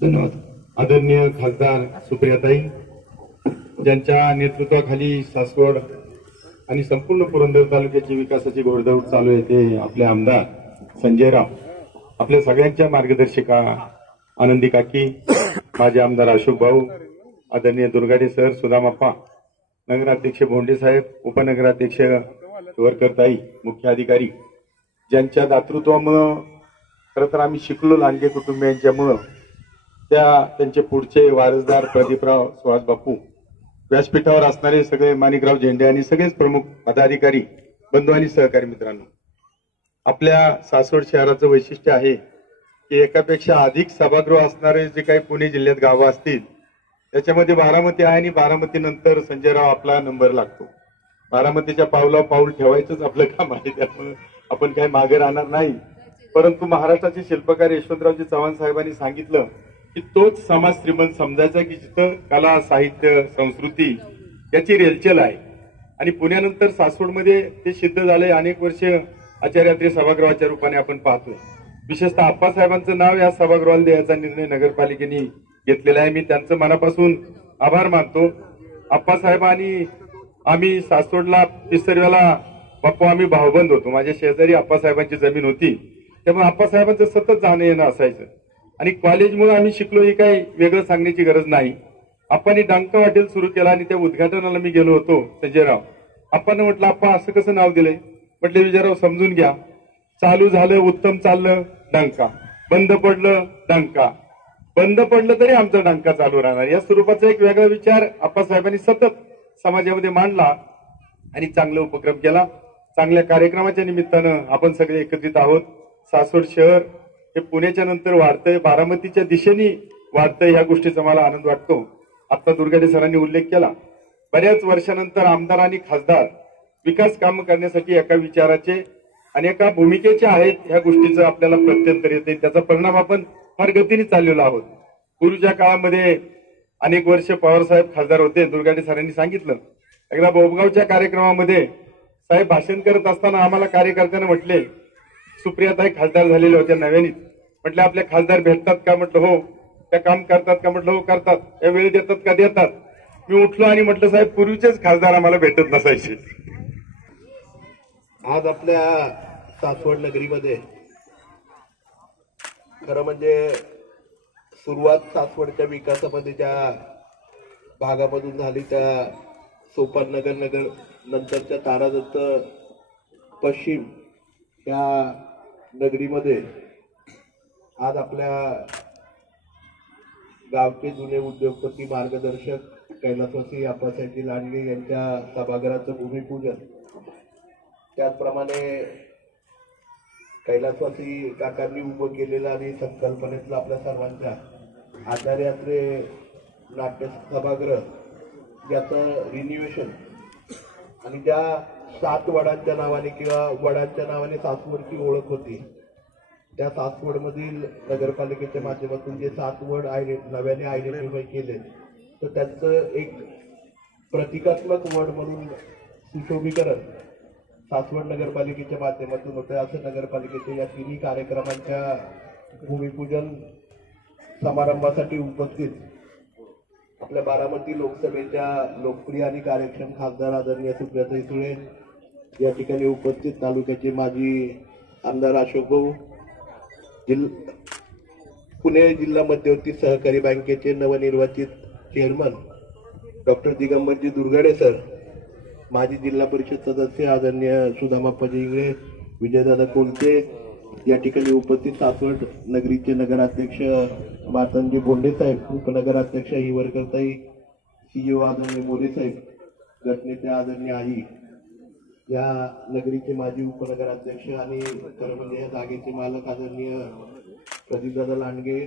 धन्यवाद. आदरणीय खासदार सुप्रियाताई, ज्यांच्या नेतृत्वाखाली सासवड आणि संपूर्ण पुरंदर तालुक्याची विकासाची घोडदौड चालू आहे, ते आपले आमदार संजयराव, आपल्या सगळ्यांच्या मार्गदर्शिका आनंदी काकी, माझे आमदार अशोक भाऊ, आदरणीय दुर्गाडे सर, सुदामाप्पा, नगराध्यक्ष भोंडे साहेब, उपनगराध्यक्ष वरकरताई, मुख्य अधिकारी, ज्यांच्या दातृत्वामुळं खरं तर आम्ही शिकलो लांडगे कुटुंबियांच्यामुळं, त्यांचे पुढचे वारसदार प्रदीपराव, सुहास बापू, व्यासपीठावर असणारे सगळे माणिकराव झेंडे आणि सगळेच प्रमुख पदाधिकारी, बंधू आणि सहकारी मित्रांनो, आपल्या सासवड शहराचं वैशिष्ट्य आहे की एकापेक्षा अधिक सभागृह असणारे जे काही पुणे जिल्ह्यात गावं असतील त्याच्यामध्ये बारामती आहे आणि बारामती नंतर संजयराव आपला नंबर लागतो. बारामतीच्या पावलावर पाऊल ठेवायचंच आपलं काम आहे, त्यामुळे आपण काही मागे राहणार नाही. परंतु महाराष्ट्राचे शिल्पकार यशवंतरावजी चव्हाण साहेबांनी सांगितलं की तोच समाज श्रीमंत समजायचा की जिथं कला, साहित्य, संस्कृती याची रेलचेल आहे. आणि पुण्यानंतर सासवडमध्ये ते सिद्ध झाले. अनेक वर्ष आचार्यात्री सभागृहाच्या रूपाने आपण पाहतोय. विशेषतः आप्पासाहेबांचं नाव या सभागृहाला द्यायचा निर्णय नगरपालिकेने घेतलेला आहे. मी त्यांचं मनापासून आभार मानतो. आप्पासाहेब आणि आम्ही सासवडला पिसरव्याला बाप्पू आम्ही भाऊबंद होतो. माझ्या शेजारी आप्पासाहेबांची जमीन होती, त्यामुळे आप्पासाहेबांचं सतत जाणं येणं असायचं. आणि कॉलेजमुळे आम्ही शिकलो हे काही वेगळं सांगण्याची गरज नाही. आप्पांनी डांका हॉटेल सुरू केला आणि त्या उद्घाटनाला मी गेलो होतो. संजयराव आप्पांना म्हटलं, आप्पा असं कसं नाव दिलंय? म्हटले विजयराव समजून घ्या, चालू झालं उत्तम चाललं डांका, बंद पडलं डांका, बंद पडलं तरी आमचा डांका चालू राहणार. या स्वरूपाचा एक वेगळा विचार आप्पासाहेबांनी सतत समाजामध्ये मांडला आणि चांगला उपक्रम केला. चांगल्या कार्यक्रमाच्या निमित्तानं आपण सगळे एकत्रित आहोत. सासवड शहर हे पुण्याच्या नंतर वाढतंय, बारामतीच्या दिशेने वाढतंय, ह्या गोष्टीचा मला आनंद वाटतो. आता दुर्गाडे सरांनी उल्लेख केला, बऱ्याच वर्षानंतर आमदार आणि खासदार विकास कामं करण्यासाठी एका विचाराचे आणि एका भूमिकेचे आहेत, ह्या गोष्टीचं आपल्याला प्रत्यंतर येते. त्याचा परिणाम आपण फार गतीने चाललेलो आहोत. पूर्वीच्या काळामध्ये अनेक वर्ष पवारसाहेब खासदार होते. दुर्गाडे सरांनी सांगितलं, एकदा बोबगावच्या कार्यक्रमामध्ये साहेब भाषण करत असताना आम्हाला कार्यकर्त्यांना म्हटले, सुप्रियाताई खासदार झालेल्या होत्या नव्यानेच, म्हटलं आपले खासदार भेटतात का? म्हटलं हो. त्या काम करतात का? म्हटलं हो करतात. या वेळ देतात का? देतात. मी उठलो आणि म्हटलं, साहेब पूर्वीचेच खासदार आम्हाला भेटत नसायचे. आज आपल्या सासवड नगरीमध्ये खरं म्हणजे सुरुवात सासवडच्या विकासामध्ये ज्या भागामधून झाली, त्या सोपान नगर नंतरच्या तारादत्त पश्चिम या नगरीमध्ये आज आपल्या गावचे जुने उद्योगपती, मार्गदर्शक कैलासवासी आप्पासाहेब लांडगे यांच्या सभागृहाचं भूमिपूजन, त्याचप्रमाणे कैलासवासी काकांनी उभं केलेलं आणि संकल्पनेतलं आपल्या सर्वांच्या आचार्यात्रे नाट्य सभागृह याचं रिन्युएशन आणि ज्या 7 वडांच्या नावाने किंवा वडांच्या नावाने सासवडची ओळख होती, त्या सासवडमधील नगरपालिकेच्या माध्यमातून जे 7 वड नव्याने आयडेंटिफाय केले, तर त्याचं एक प्रतिकात्मक वड म्हणून सुशोभीकरण सासवड नगरपालिकेच्या माध्यमातून होतं. असं नगरपालिकेच्या या तिन्ही कार्यक्रमांच्या भूमिपूजन समारंभासाठी उपस्थित आपल्या बारामती लोकसभेच्या लोकप्रिय आणि कार्यक्षम खासदार आदरणीय सुप्रियाताई सुळे, या ठिकाणी उपस्थित तालुक्याचे माजी आमदार अशोक भाऊ, पुणे जिल्हा मध्यवर्ती सहकारी बँकेचे नवनिर्वाचित चेअरमन डॉक्टर दिगंबरजी दुर्गाडे सर, माजी जिल्हा परिषद सदस्य आदरणीय सुदामाप्पाजी इंगळे, विजयदादा कोलते, या ठिकाणी उपस्थित सासवड नगरीचे नगराध्यक्ष मातंजी बोंडे साहेब, उपनगराध्यक्ष हिवरकरताई, सीईओ आदरणीय मोरे साहेब, गटनेते आदरणीय आई, या नगरीचे माजी उपनगराध्यक्ष आणि खरं म्हणजे या जागेचे मालक आदरणीय प्रदीपदादा लांडगे,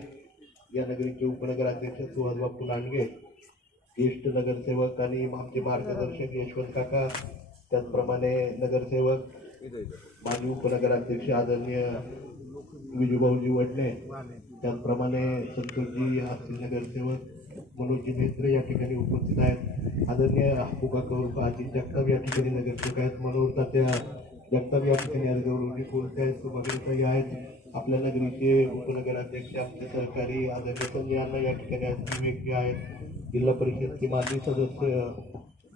या नगरीचे उपनगराध्यक्ष सुहास बापू लांडगे, ज्येष्ठ नगरसेवक आणि आमचे मार्गदर्शक यशवंत काका, त्याचप्रमाणे नगरसेवक माजी उपनगराध्यक्ष आदरणीय विजूभाऊजी वडणे, त्याचप्रमाणे संतोषजी असतील नगरसेवक मनोजजी नेत्रे या ठिकाणी उपस्थित आहेत. आदरणीय हापूका कौर अजित जगताप या ठिकाणी नगरसेवक आहेत. मनोहर तात्या जगताप या ठिकाणी आहेत. गौरवजी कोलते आहेत. सुभागिरीताई आहेत. आपल्या नगरीचे उपनगराध्यक्ष आपले सहकारी आदरणीय संजय अण्णा या ठिकाणी आहेत. विवेकजी आहेत. जिल्हा परिषदचे माजी सदस्य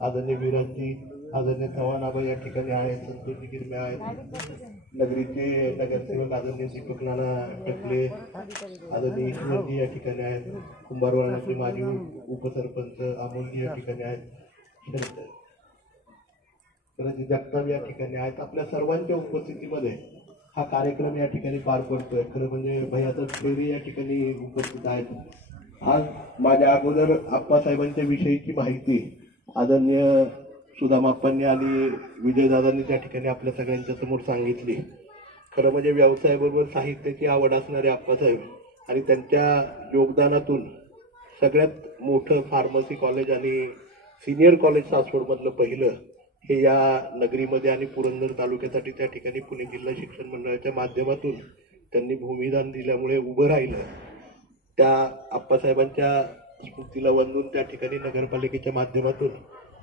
आदरणीय विराजजी, आदरणीय चव्हाण आबा या ठिकाणी आहेत. संतोषजी गिरमे आहेत. नगरीचे नगरसेवक आदरणीय दीपक नाना टकले, आदरणीय ईश्वरजी या ठिकाणी आहेत. कुंभारवाडाचे माजी उपसरपंच अमोलजी या ठिकाणी आहेत. जगताप या ठिकाणी आहेत. आपल्या सर्वांच्या उपस्थितीमध्ये हा कार्यक्रम या ठिकाणी पार पडतोय. खरं म्हणजे भैयाचा फेरी या ठिकाणी उपस्थित आहेत. आज माझ्या अगोदर आप्पासाहेबांच्या विषयीची माहिती आदरणीय सुदामाप्पांनी आणि विजयदादांनी त्या ठिकाणी आपल्या सगळ्यांच्या समोर सांगितली. खरं म्हणजे व्यवसायाबरोबर साहित्याची आवड असणारे आप्पासाहेब आणि त्यांच्या योगदानातून सगळ्यात मोठं फार्मसी कॉलेज आणि सिनियर कॉलेज सासवडमधलं पहिलं हे या नगरीमध्ये आणि पुरंदर तालुक्यासाठी त्या ठिकाणी पुणे जिल्हा शिक्षण मंडळाच्या माध्यमातून त्यांनी भूमिदान दिल्यामुळे उभं राहिलं. त्या आप्पासाहेबांच्या स्मृतीला वंदून त्या ठिकाणी नगरपालिकेच्या माध्यमातून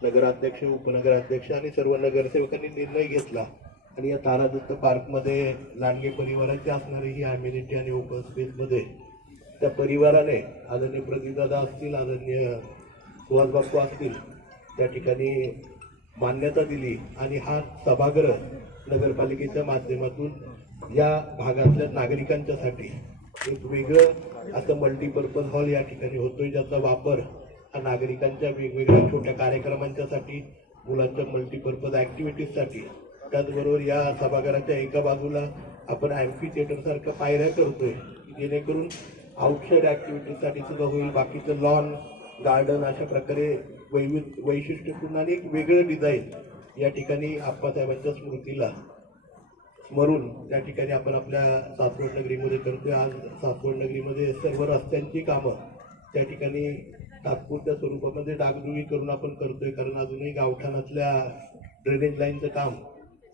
नगराध्यक्ष, उपनगराध्यक्ष आणि सर्व नगरसेवकांनी निर्णय घेतला आणि या तारादत्त पार्कमध्ये लांडगे परिवाराची असणारी ही ॲम्युनिटी आणि ओपन स्पेसमध्ये त्या परिवाराने आदरणीय प्रदीपदादा असतील, आदरणीय सुहास बापू असतील त्या ठिकाणी मान्यता दिली आणि हा सभागृह नगरपालिकेच्या माध्यमातून या भागातल्या नागरिकांच्यासाठी एक वेगळं असं मल्टीपर्पज हॉल या ठिकाणी होतोय, ज्याचा वापर हा नागरिकांच्या वेगवेगळ्या छोट्या कार्यक्रमांच्यासाठी, मुलांच्या मल्टीपर्पज ॲक्टिव्हिटीजसाठी, त्याचबरोबर या सभागृहाच्या एका बाजूला आपण ॲम्फी थिएटरसारख्या पायऱ्या करतोय जेणेकरून आउटसाईड ॲक्टिव्हिटीजसाठी सुद्धा होईल. बाकीचं लॉन, गार्डन अशा प्रकारे वैशिष्ट्यपूर्ण आणि एक वेगळं डिझाईन या ठिकाणी आप्पासाहेबांच्या स्मृतीला स्मरून त्या ठिकाणी आपण आपल्या सासवड नगरीमध्ये करतोय. आज सासवड नगरीमध्ये सर्व रस्त्यांची कामं त्या ठिकाणी तात्पुरत्या स्वरूपामध्ये डागडुजी करून आपण करतोय, कारण अजूनही गावठाणातल्या ड्रेनेज लाईनचं काम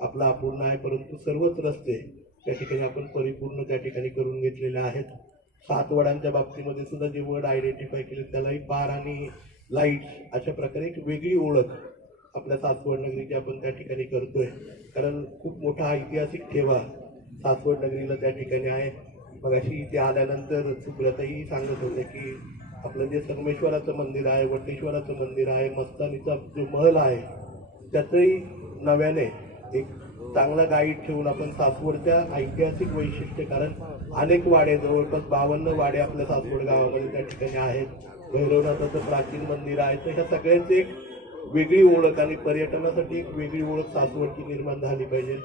आपलं अपूर्ण आहे. परंतु सर्वच रस्ते त्या ठिकाणी आपण परिपूर्ण त्या ठिकाणी करून घेतलेले आहेत. 7 वडांच्या बाबतीमध्ये सुद्धा जे वड आयडेंटिफाय केले त्यालाही पार आणि लाईट्स अशा प्रकारे एक वेगळी ओळख आपल्या सासवड नगरीची आपण त्या ठिकाणी करतोय, कारण खूप मोठा ऐतिहासिक ठेवा सासवड नगरीला त्या ठिकाणी आहे. मग अशी इथे आल्यानंतर सुब्रताही सांगत होते की आपलं जे संगमेश्वराचं मंदिर आहे, वटेश्वराचं मंदिर आहे, मस्तानीचा जो महल आहे त्याचंही नव्याने एक चांगला गाईड ठेवून आपण सासवडच्या ऐतिहासिक वैशिष्ट्य, कारण अनेक वाडे, जवळपास 52 वाडे आपल्या सासवड गावामध्ये त्या ठिकाणी आहेत. भैरवनाथाचं प्राचीन मंदिर आहे. तर ह्या सगळ्यांची एक वेगळी ओळख आणि पर्यटनासाठी एक वेगळी ओळख सासवडची निर्माण झाली पाहिजे.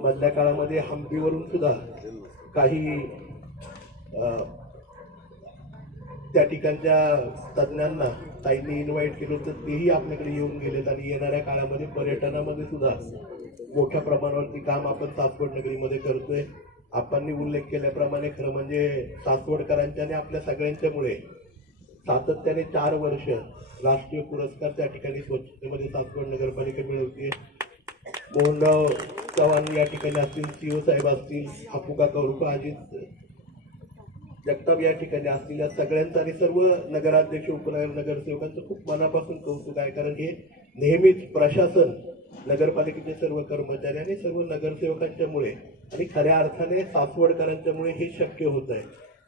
मधल्या काळामध्ये हम्पीवरून सुद्धा काही त्या ठिकाणच्या तज्ज्ञांना ताईंनी इन्व्हाइट केलं होतं, तेही आपल्याकडे येऊन गेलेत आणि येणाऱ्या काळामध्ये पर्यटनामध्ये सुद्धा मोठ्या प्रमाणावरती काम आपण सासवड नगरीमध्ये करतोय. आपण उल्लेख केल्याप्रमाणे खरं म्हणजे सासवडकरांच्या आणि आपल्या सगळ्यांच्यामुळे सातत्याने 4 वर्ष राष्ट्रीय पुरस्कार त्या ठिकाणी स्वच्छतेमध्ये सासवड नगरपालिका मिळवते. मोहनराव चव्हाण या ठिकाणी असतील, सीओ साहेब असतील, हापूका कौर अजित जगताप या ठिकाणी असतील, या सगळ्यांचं आणि सर्व नगराध्यक्ष, उपनगरसेवकांचं खूप मनापासून कौतुक आहे. कारण हे नेहमीच प्रशासन, नगरपालिकेचे सर्व कर्मचारी आणि सर्व नगरसेवकांच्यामुळे आणि खऱ्या अर्थाने सासवडकरांच्यामुळे हे शक्य होत आहे.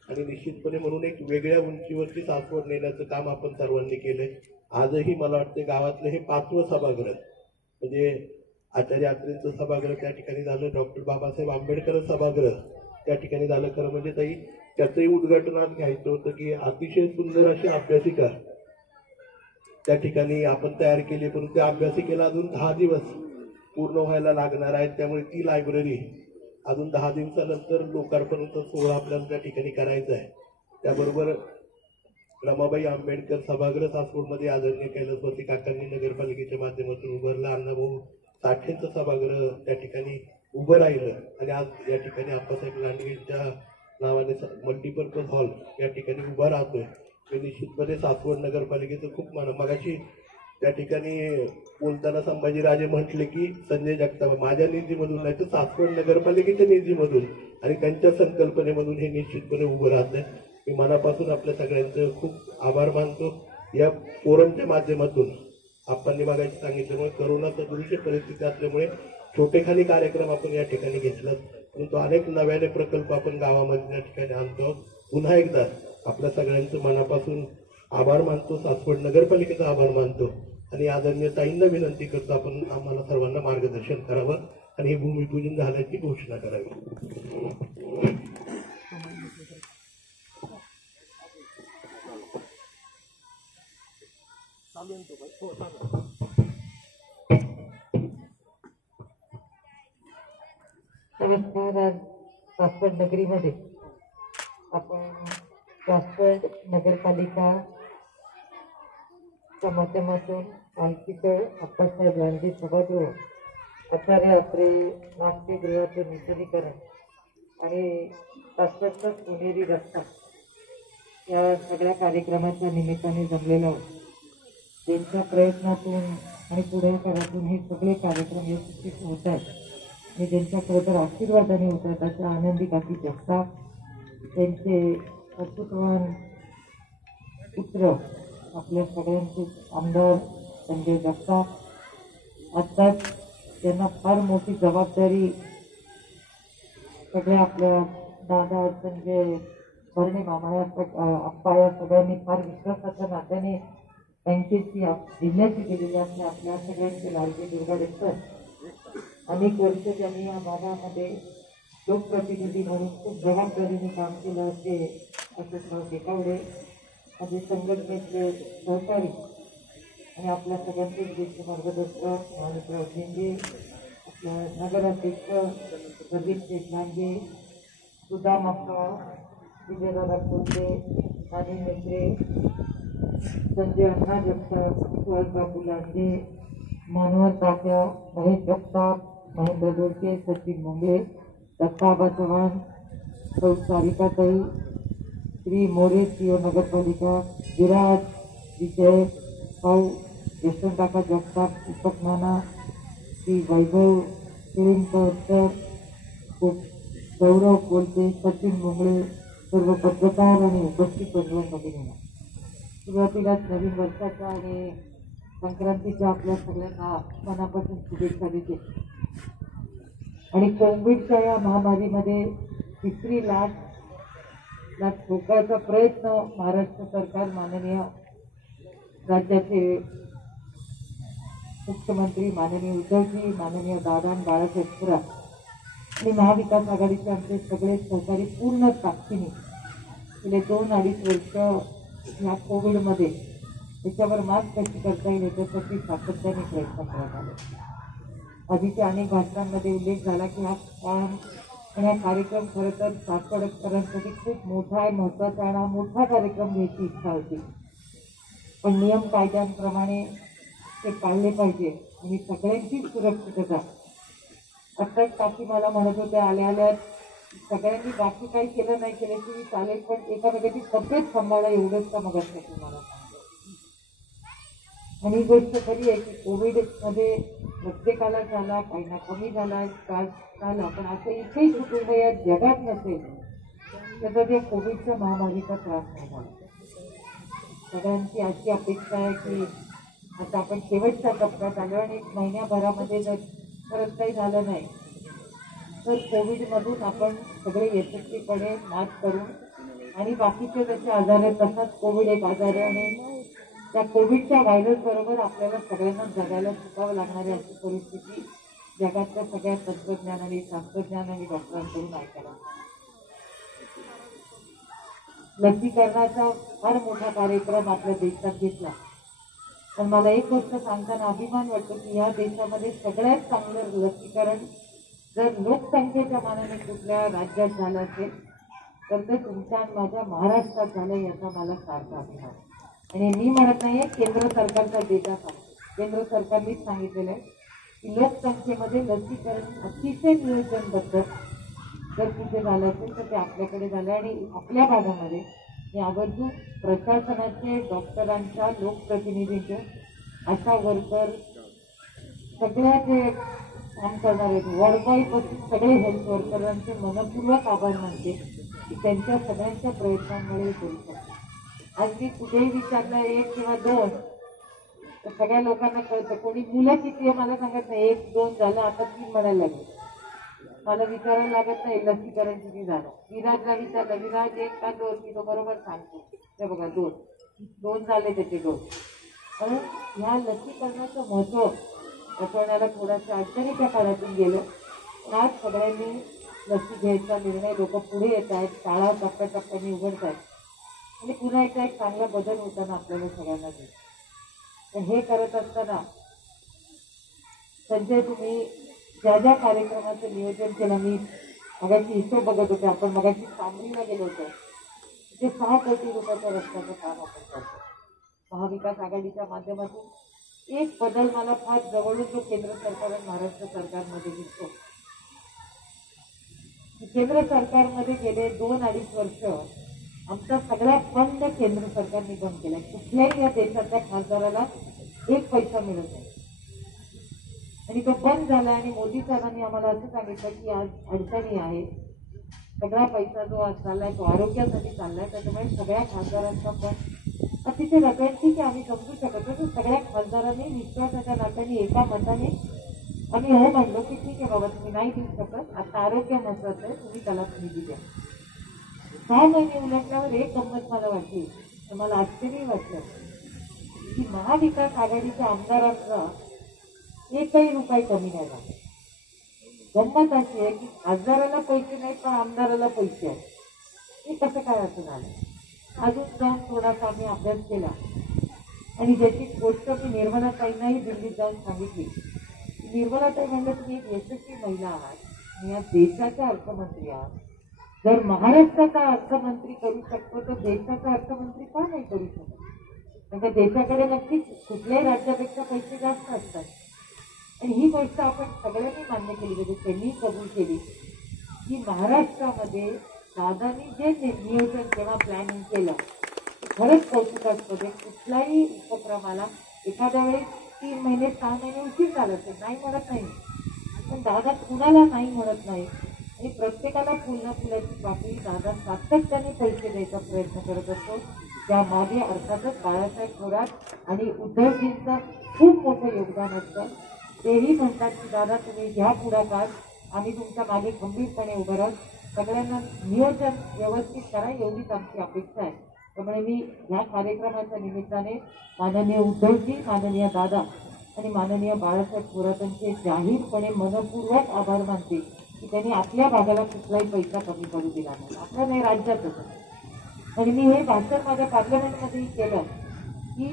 आणि निश्चितपणे म्हणून एक वेगळ्या उंचीवरती सासवड नेण्याचं काम आपण सर्वांनी केलंय. आजही मला वाटते गावातलं हे 5वं सभागृह, म्हणजे आचार्य अत्रेंचं सभागृह त्या ठिकाणी झालं, डॉक्टर बाबासाहेब आंबेडकर सभागृह त्या ठिकाणी झालं. खरं म्हणजे ताई त्याचंही उद्घाटन आज घ्यायचं होतं की अतिशय सुंदर अशी अभ्यासिका त्या ठिकाणी आपण तयार केली, परंतु त्या अभ्यासिकेला अजून 10 दिवस पूर्ण व्हायला लागणार आहेत. त्यामुळे ती लायब्ररी अजून 10 दिवसानंतर लोकार्पणाचा सोहळा आपल्याला त्या ठिकाणी करायचा आहे. त्याबरोबर रमाबाई आंबेडकर सभागृह सासवडमध्ये आदरणीय कैलासवासी काकांनी नगरपालिकेच्या माध्यमातून उभारला. अण्णाभाऊ साठेंचं सभागृह त्या ठिकाणी उभं राहिलं आणि आज या ठिकाणी आप्पासाहेब लांडगेंच्या नावाने मल्टीपर्पज हॉल या ठिकाणी उभा राहतोय. हे निश्चितपणे सासवड नगरपालिकेचं खूप मगाशी त्या ठिकाणी बोलताना संभाजीराजे म्हटले की संजय जगताप माझ्या निधीमधून नाही तर सासवड नगरपालिकेच्या निधीमधून आणि त्यांच्या संकल्पनेमधून हे निश्चितपणे उभं राहत आहे. मी मनापासून आपल्या सगळ्यांचं खूप आभार मानतो. या फोरमच्या माध्यमातून आपण मागायची सांगितल्यामुळे करोनाचा दुरुस्त परिस्थिती असल्यामुळे छोटेखानी कार्यक्रम आपण या ठिकाणी घेतला, परंतु अनेक नव्याने प्रकल्प आपण गावामध्ये या ठिकाणी आणतो. पुन्हा एकदा आपल्या सगळ्यांचं मनापासून आभार मानतो, सासवड नगरपालिकेचा आभार मानतो आणि आदरणीय ताईंना विनंती करतो आपण आम्हाला सर्वांना मार्गदर्शन करावं आणि हे भूमिपूजन झाल्याची घोषणा करावी. नमस्कार. आज सासवड नगरीमध्ये आपण सासवड नगरपालिका च्या माध्यमातून आणखीचं अप्पासाहेब लांडगे सभागृह, आचार्य अत्रे नाट्यगृहाचे नूतनीकरण आणि सासवडचा सोनेरी रस्ता या सगळ्या कार्यक्रमाच्या निमित्ताने जमलेलो आहोत. त्यांच्या प्रयत्नातून आणि पुढाकारातून हे सगळे कार्यक्रम यशस्वी होत आहेत आणि त्यांच्या खरंतर आशीर्वादाने होत आहेत. अशा आनंदी काकी जगताप, त्यांचे कर्तृत्ववान पुत्र आपल्या सगळ्यांचे आमदार संजय जगताप, आत्ताच त्यांना फार मोठी जबाबदारी सगळ्या आपल्या दादा संजय भरणे मामा आप्पा या सगळ्यांनी फार विश्वासाच्या नात्याने बँकेची जिल्ह्याची केलेली असणे आपल्या सगळ्यांचे लाडके दुर्गाडेकर. अनेक वर्ष त्यांनी या भागामध्ये लोकप्रतिनिधी म्हणून खूप जबाबदारीने काम केलं असे अशोकराव टेकावडे, माझे संघटनेतले सहकारी आणि आपल्या सगळ्यांचे ज्येष्ठ मार्गदर्शक माणिकराव झेंगे, आपल्या नगराध्यक्ष प्रदीप शेठ लांडगे, सुदाम अप्पा, विजयदादा कोल्हे, नानी मेत्रे, संजय अण्णा जगताप, सुहासबाबू लांडगे, मानवर तात्या, महेश जगताप, महेंद्र दोडके, सचिन मुंगे, दत्ताबा चव्हाण, सौ सारिकाताई, श्री मोरे सीओ नगरपालिका, विराज, विजय, भाऊ यशवंतकाका जगताप, दीपक नाना, श्री वैभव शिरींकर सर, गौरव कोलते, सचिन मुंगळे, सर्व पत्रकार आणि उपस्थित बंधूंना सुरुवातीलाच नवीन वर्षाच्या आणि संक्रांतीच्या आपल्या सगळ्यांना मनापासून शुभेच्छा देते. आणि कोविडच्या या महामारीमध्ये तिसरी लाट रोखण्याचा प्रयत्न महाराष्ट्र सरकार, माननीय राज्याचे मुख्यमंत्री माननीय उद्धवजी, माननीय दादा बाळासाहेब थोरात आणि महाविकास आघाडीचे आमचे सगळे सहकारी पूर्ण ताकदीने गेले 2-2.5 वर्ष या कोविडमध्ये त्याच्यावर मात कशी करता येईल याच्यासाठी सातत्याने प्रयत्न करत आले. आधीच्या अनेक भाषणांमध्ये उल्लेख झाला की हा काम आणि हा कार्यक्रम खरं तर सासवडकरांसाठी खूप मोठा आहे, महत्त्वाचा आणि हा मोठा कार्यक्रम घ्यायची इच्छा होती. पण नियम कायद्यांप्रमाणे ते पाळले पाहिजे आणि सगळ्यांची सुरक्षितता. आत्ताच काकी मला म्हणत होत्या आल्या आल्या सगळ्यांनी बाकी काही केलं नाही केलं की चालेल, पण एकामेकाची तब्येत सांभाळा एवढंच का मग असतं तुम्हाला सांगतो. आणि ही गोष्ट खरी आहे की कोविडमध्ये प्रत्येकाला झाला, काहींना कमी झाला, त्रास झाला, पण असं एकही कुटुंब या जगात नसेल त्याचा त्या कोविडच्या महामारीचा त्रास नाही झाला. सगळ्यांची अशी अपेक्षा आहे की आता आपण शेवटच्या टप्प्यात आलो आणि 1 महिन्याभरामध्ये जर परत काही झालं नाही तर कोविडमधून आपण सगळे यशस्वीपणे मात करून आणि बाकीचे जसे आजार आहेत तसाच कोविड एक आजार आहे आणि त्या कोविडच्या व्हायरस बरोबर आपल्याला सगळ्यांना जगायला शिकावं लागणारी अशी परिस्थिती जगातल्या सगळ्या तंत्रज्ञानाने, शास्त्रज्ञानाने, डॉक्टरांकडून ऐकायला. लसीकरणाचा फार मोठा कार्यक्रम आपल्या देशात घेतला, पण मला एक गोष्ट सांगताना अभिमान वाटतो की या देशामध्ये सगळ्यात चांगलं लसीकरण जर लोकसंख्येच्या मानाने कुठल्या राज्यात झालं असेल तर ते तुमच्या आणि माझ्या महाराष्ट्रात झालं याचा मला सारखा अभिमान. आणि मी म्हणत नाहीये, केंद्र सरकारचा डेटा सांगतो. केंद्र सरकारनेच सांगितलेलं आहे की लोकसंख्येमध्ये लसीकरण अतिशय नियोजनबद्ध जर कुठे झालं असेल तर ते आपल्याकडे झालं. आणि आपल्या भागामध्ये मी आवर्जून प्रशासनाचे, डॉक्टरांच्या, लोकप्रतिनिधींचे, आशा वर्कर, सगळ्या जे काम करणारे वर्ल्डवाईड सगळे हेल्थ वर्करांचे मनपूर्वक आभार मानते की त्यांच्या सगळ्यांच्या प्रयत्नांमुळे करू शकतो. आज मी कुठेही विचारलं 1 किंवा 2 तर सगळ्या लोकांना कळतं. कोणी मुलं किती आहे मला सांगत नाही, 1, 2 झालं, आता 3 म्हणायला लागले. मला विचारायला लागत नाही लसीकरण किती झालं. विराजला विचारलं, विराज 1 का 2, की तो बरोबर सांगतो. ते बघा 2 झाले त्याचे डोस. कारण ह्या लसीकरणाचं महत्व पटवण्याला थोडासा अडचणीच्या काळातून गेलो. पण आज सगळ्यांनी लसी घ्यायचा निर्णय, लोक पुढे येत आहेत, शाळा टप्प्याटप्प्याने उघडत आहेत आणि पुन्हा एकदा एक चांगला बदल होताना आपल्याला सगळ्यांना दिसतो. पण हे करत असताना संजय, तुम्ही ज्या ज्या कार्यक्रमाचं नियोजन केलं, मी मगाशी हिशोब बघत होते, आपण मगाशी सांगलीला गेलो होतो, ते 6 कोटी रुपयाच्या रस्त्याचं काम आपण करतो महाविकास आघाडीच्या माध्यमातून. एक बदल मला फार जवळून जो केंद्र सरकार आणि महाराष्ट्र सरकारमध्ये दिसतो. केंद्र सरकारमध्ये गेले 2-2.5 वर्ष आमचा सगळा फंड केंद्र सरकारने बंद केला. कुठल्याही या देशातल्या खासदाराला 1 पैसा मिळत नाही आणि तो बंद झाला. आणि मोदी साहेबांनी आम्हाला असं सांगितलं की आज अडचणी आहे, सगळा पैसा जो आज चाललाय तो आरोग्यासाठी चाललाय, त्याच्यामुळे सगळ्या खासदारांचा पण अतिशय रकंती की आम्ही समजू शकत नाही. सगळ्या खासदारांनी विश्वासाच्या नात्याने एका मताने आम्ही हो म्हणलो की ठीक आहे बाबा, तुम्ही नाही देऊ शकत, आता आरोग्य महत्वाचं आहे, तुम्ही त्याला निधी द्या. 6 महिने उलटल्यावर एक गंमत मला वाटली, तर मला आश्चर्य वाटलं की महाविकास आघाडीच्या आमदारांचा 1ही रुपये कमी नाही झाला. गंमत अशी आहे की खासदाराला पैसे नाही पण आमदाराला पैसे आहेत. हे कसं काय असं झालं? अजून जाऊन थोडासा आम्ही अभ्यास केला आणि ज्याची गोष्ट मी निर्मलाताईंनाही दिल्लीत जाऊन सांगितली. निर्मलाताई म्हणलं, तुम्ही एक यशस्वी महिला आहात आणि या देशाच्या अर्थमंत्री आहात. जर महाराष्ट्राचा अर्थमंत्री करू शकतो तर देशाचा अर्थमंत्री का नाही करू शकत? म्हणजे देशाकडे नक्कीच कुठल्याही राज्यापेक्षा पैसे जास्त असतात आणि ही गोष्ट आपण सगळ्यांनी मान्य केली पाहिजे. त्यांनी कबूल केली की महाराष्ट्रामध्ये दादांनी जे नियोजन जेव्हा प्लॅनिंग केलं खरंच कौतुकास्पद आहे. कुठल्याही उपक्रमाला एखाद्या वेळेस 3 महिने 6 महिने उशीर झाला असेल, नाही म्हणत नाही, पण दादा कुणाला नाही म्हणत नाही आणि प्रत्येकाला फुलना फुलाची पाकळी दादा सातत्याने पैसे द्यायचा प्रयत्न करत असतो. त्यामागे अर्थातच बाळासाहेब थोरात आणि उद्धवजींचं खूप मोठं योगदान असतं. तेही म्हणतात की दादा तुम्ही घ्या पुढाकार, आम्ही तुमच्या मागे खंबीरपणे उभं राहू, सगळ्यांना नियोजन व्यवस्थित करा, एवढीच आमची अपेक्षा आहे. त्यामुळे मी या कार्यक्रमाच्या निमित्ताने माननीय उद्धवजी, माननीय दादा आणि माननीय बाळासाहेब थोरातांचे जाहीरपणे मनपूर्वक आभार मानते की त्यांनी आपल्या भागाला कुठलाही पैसा कमी पडू दिला नाही, आपल्या नाही राज्यातच. आणि मी हे भाषण माझ्या पार्लमेंटमध्येही केलं की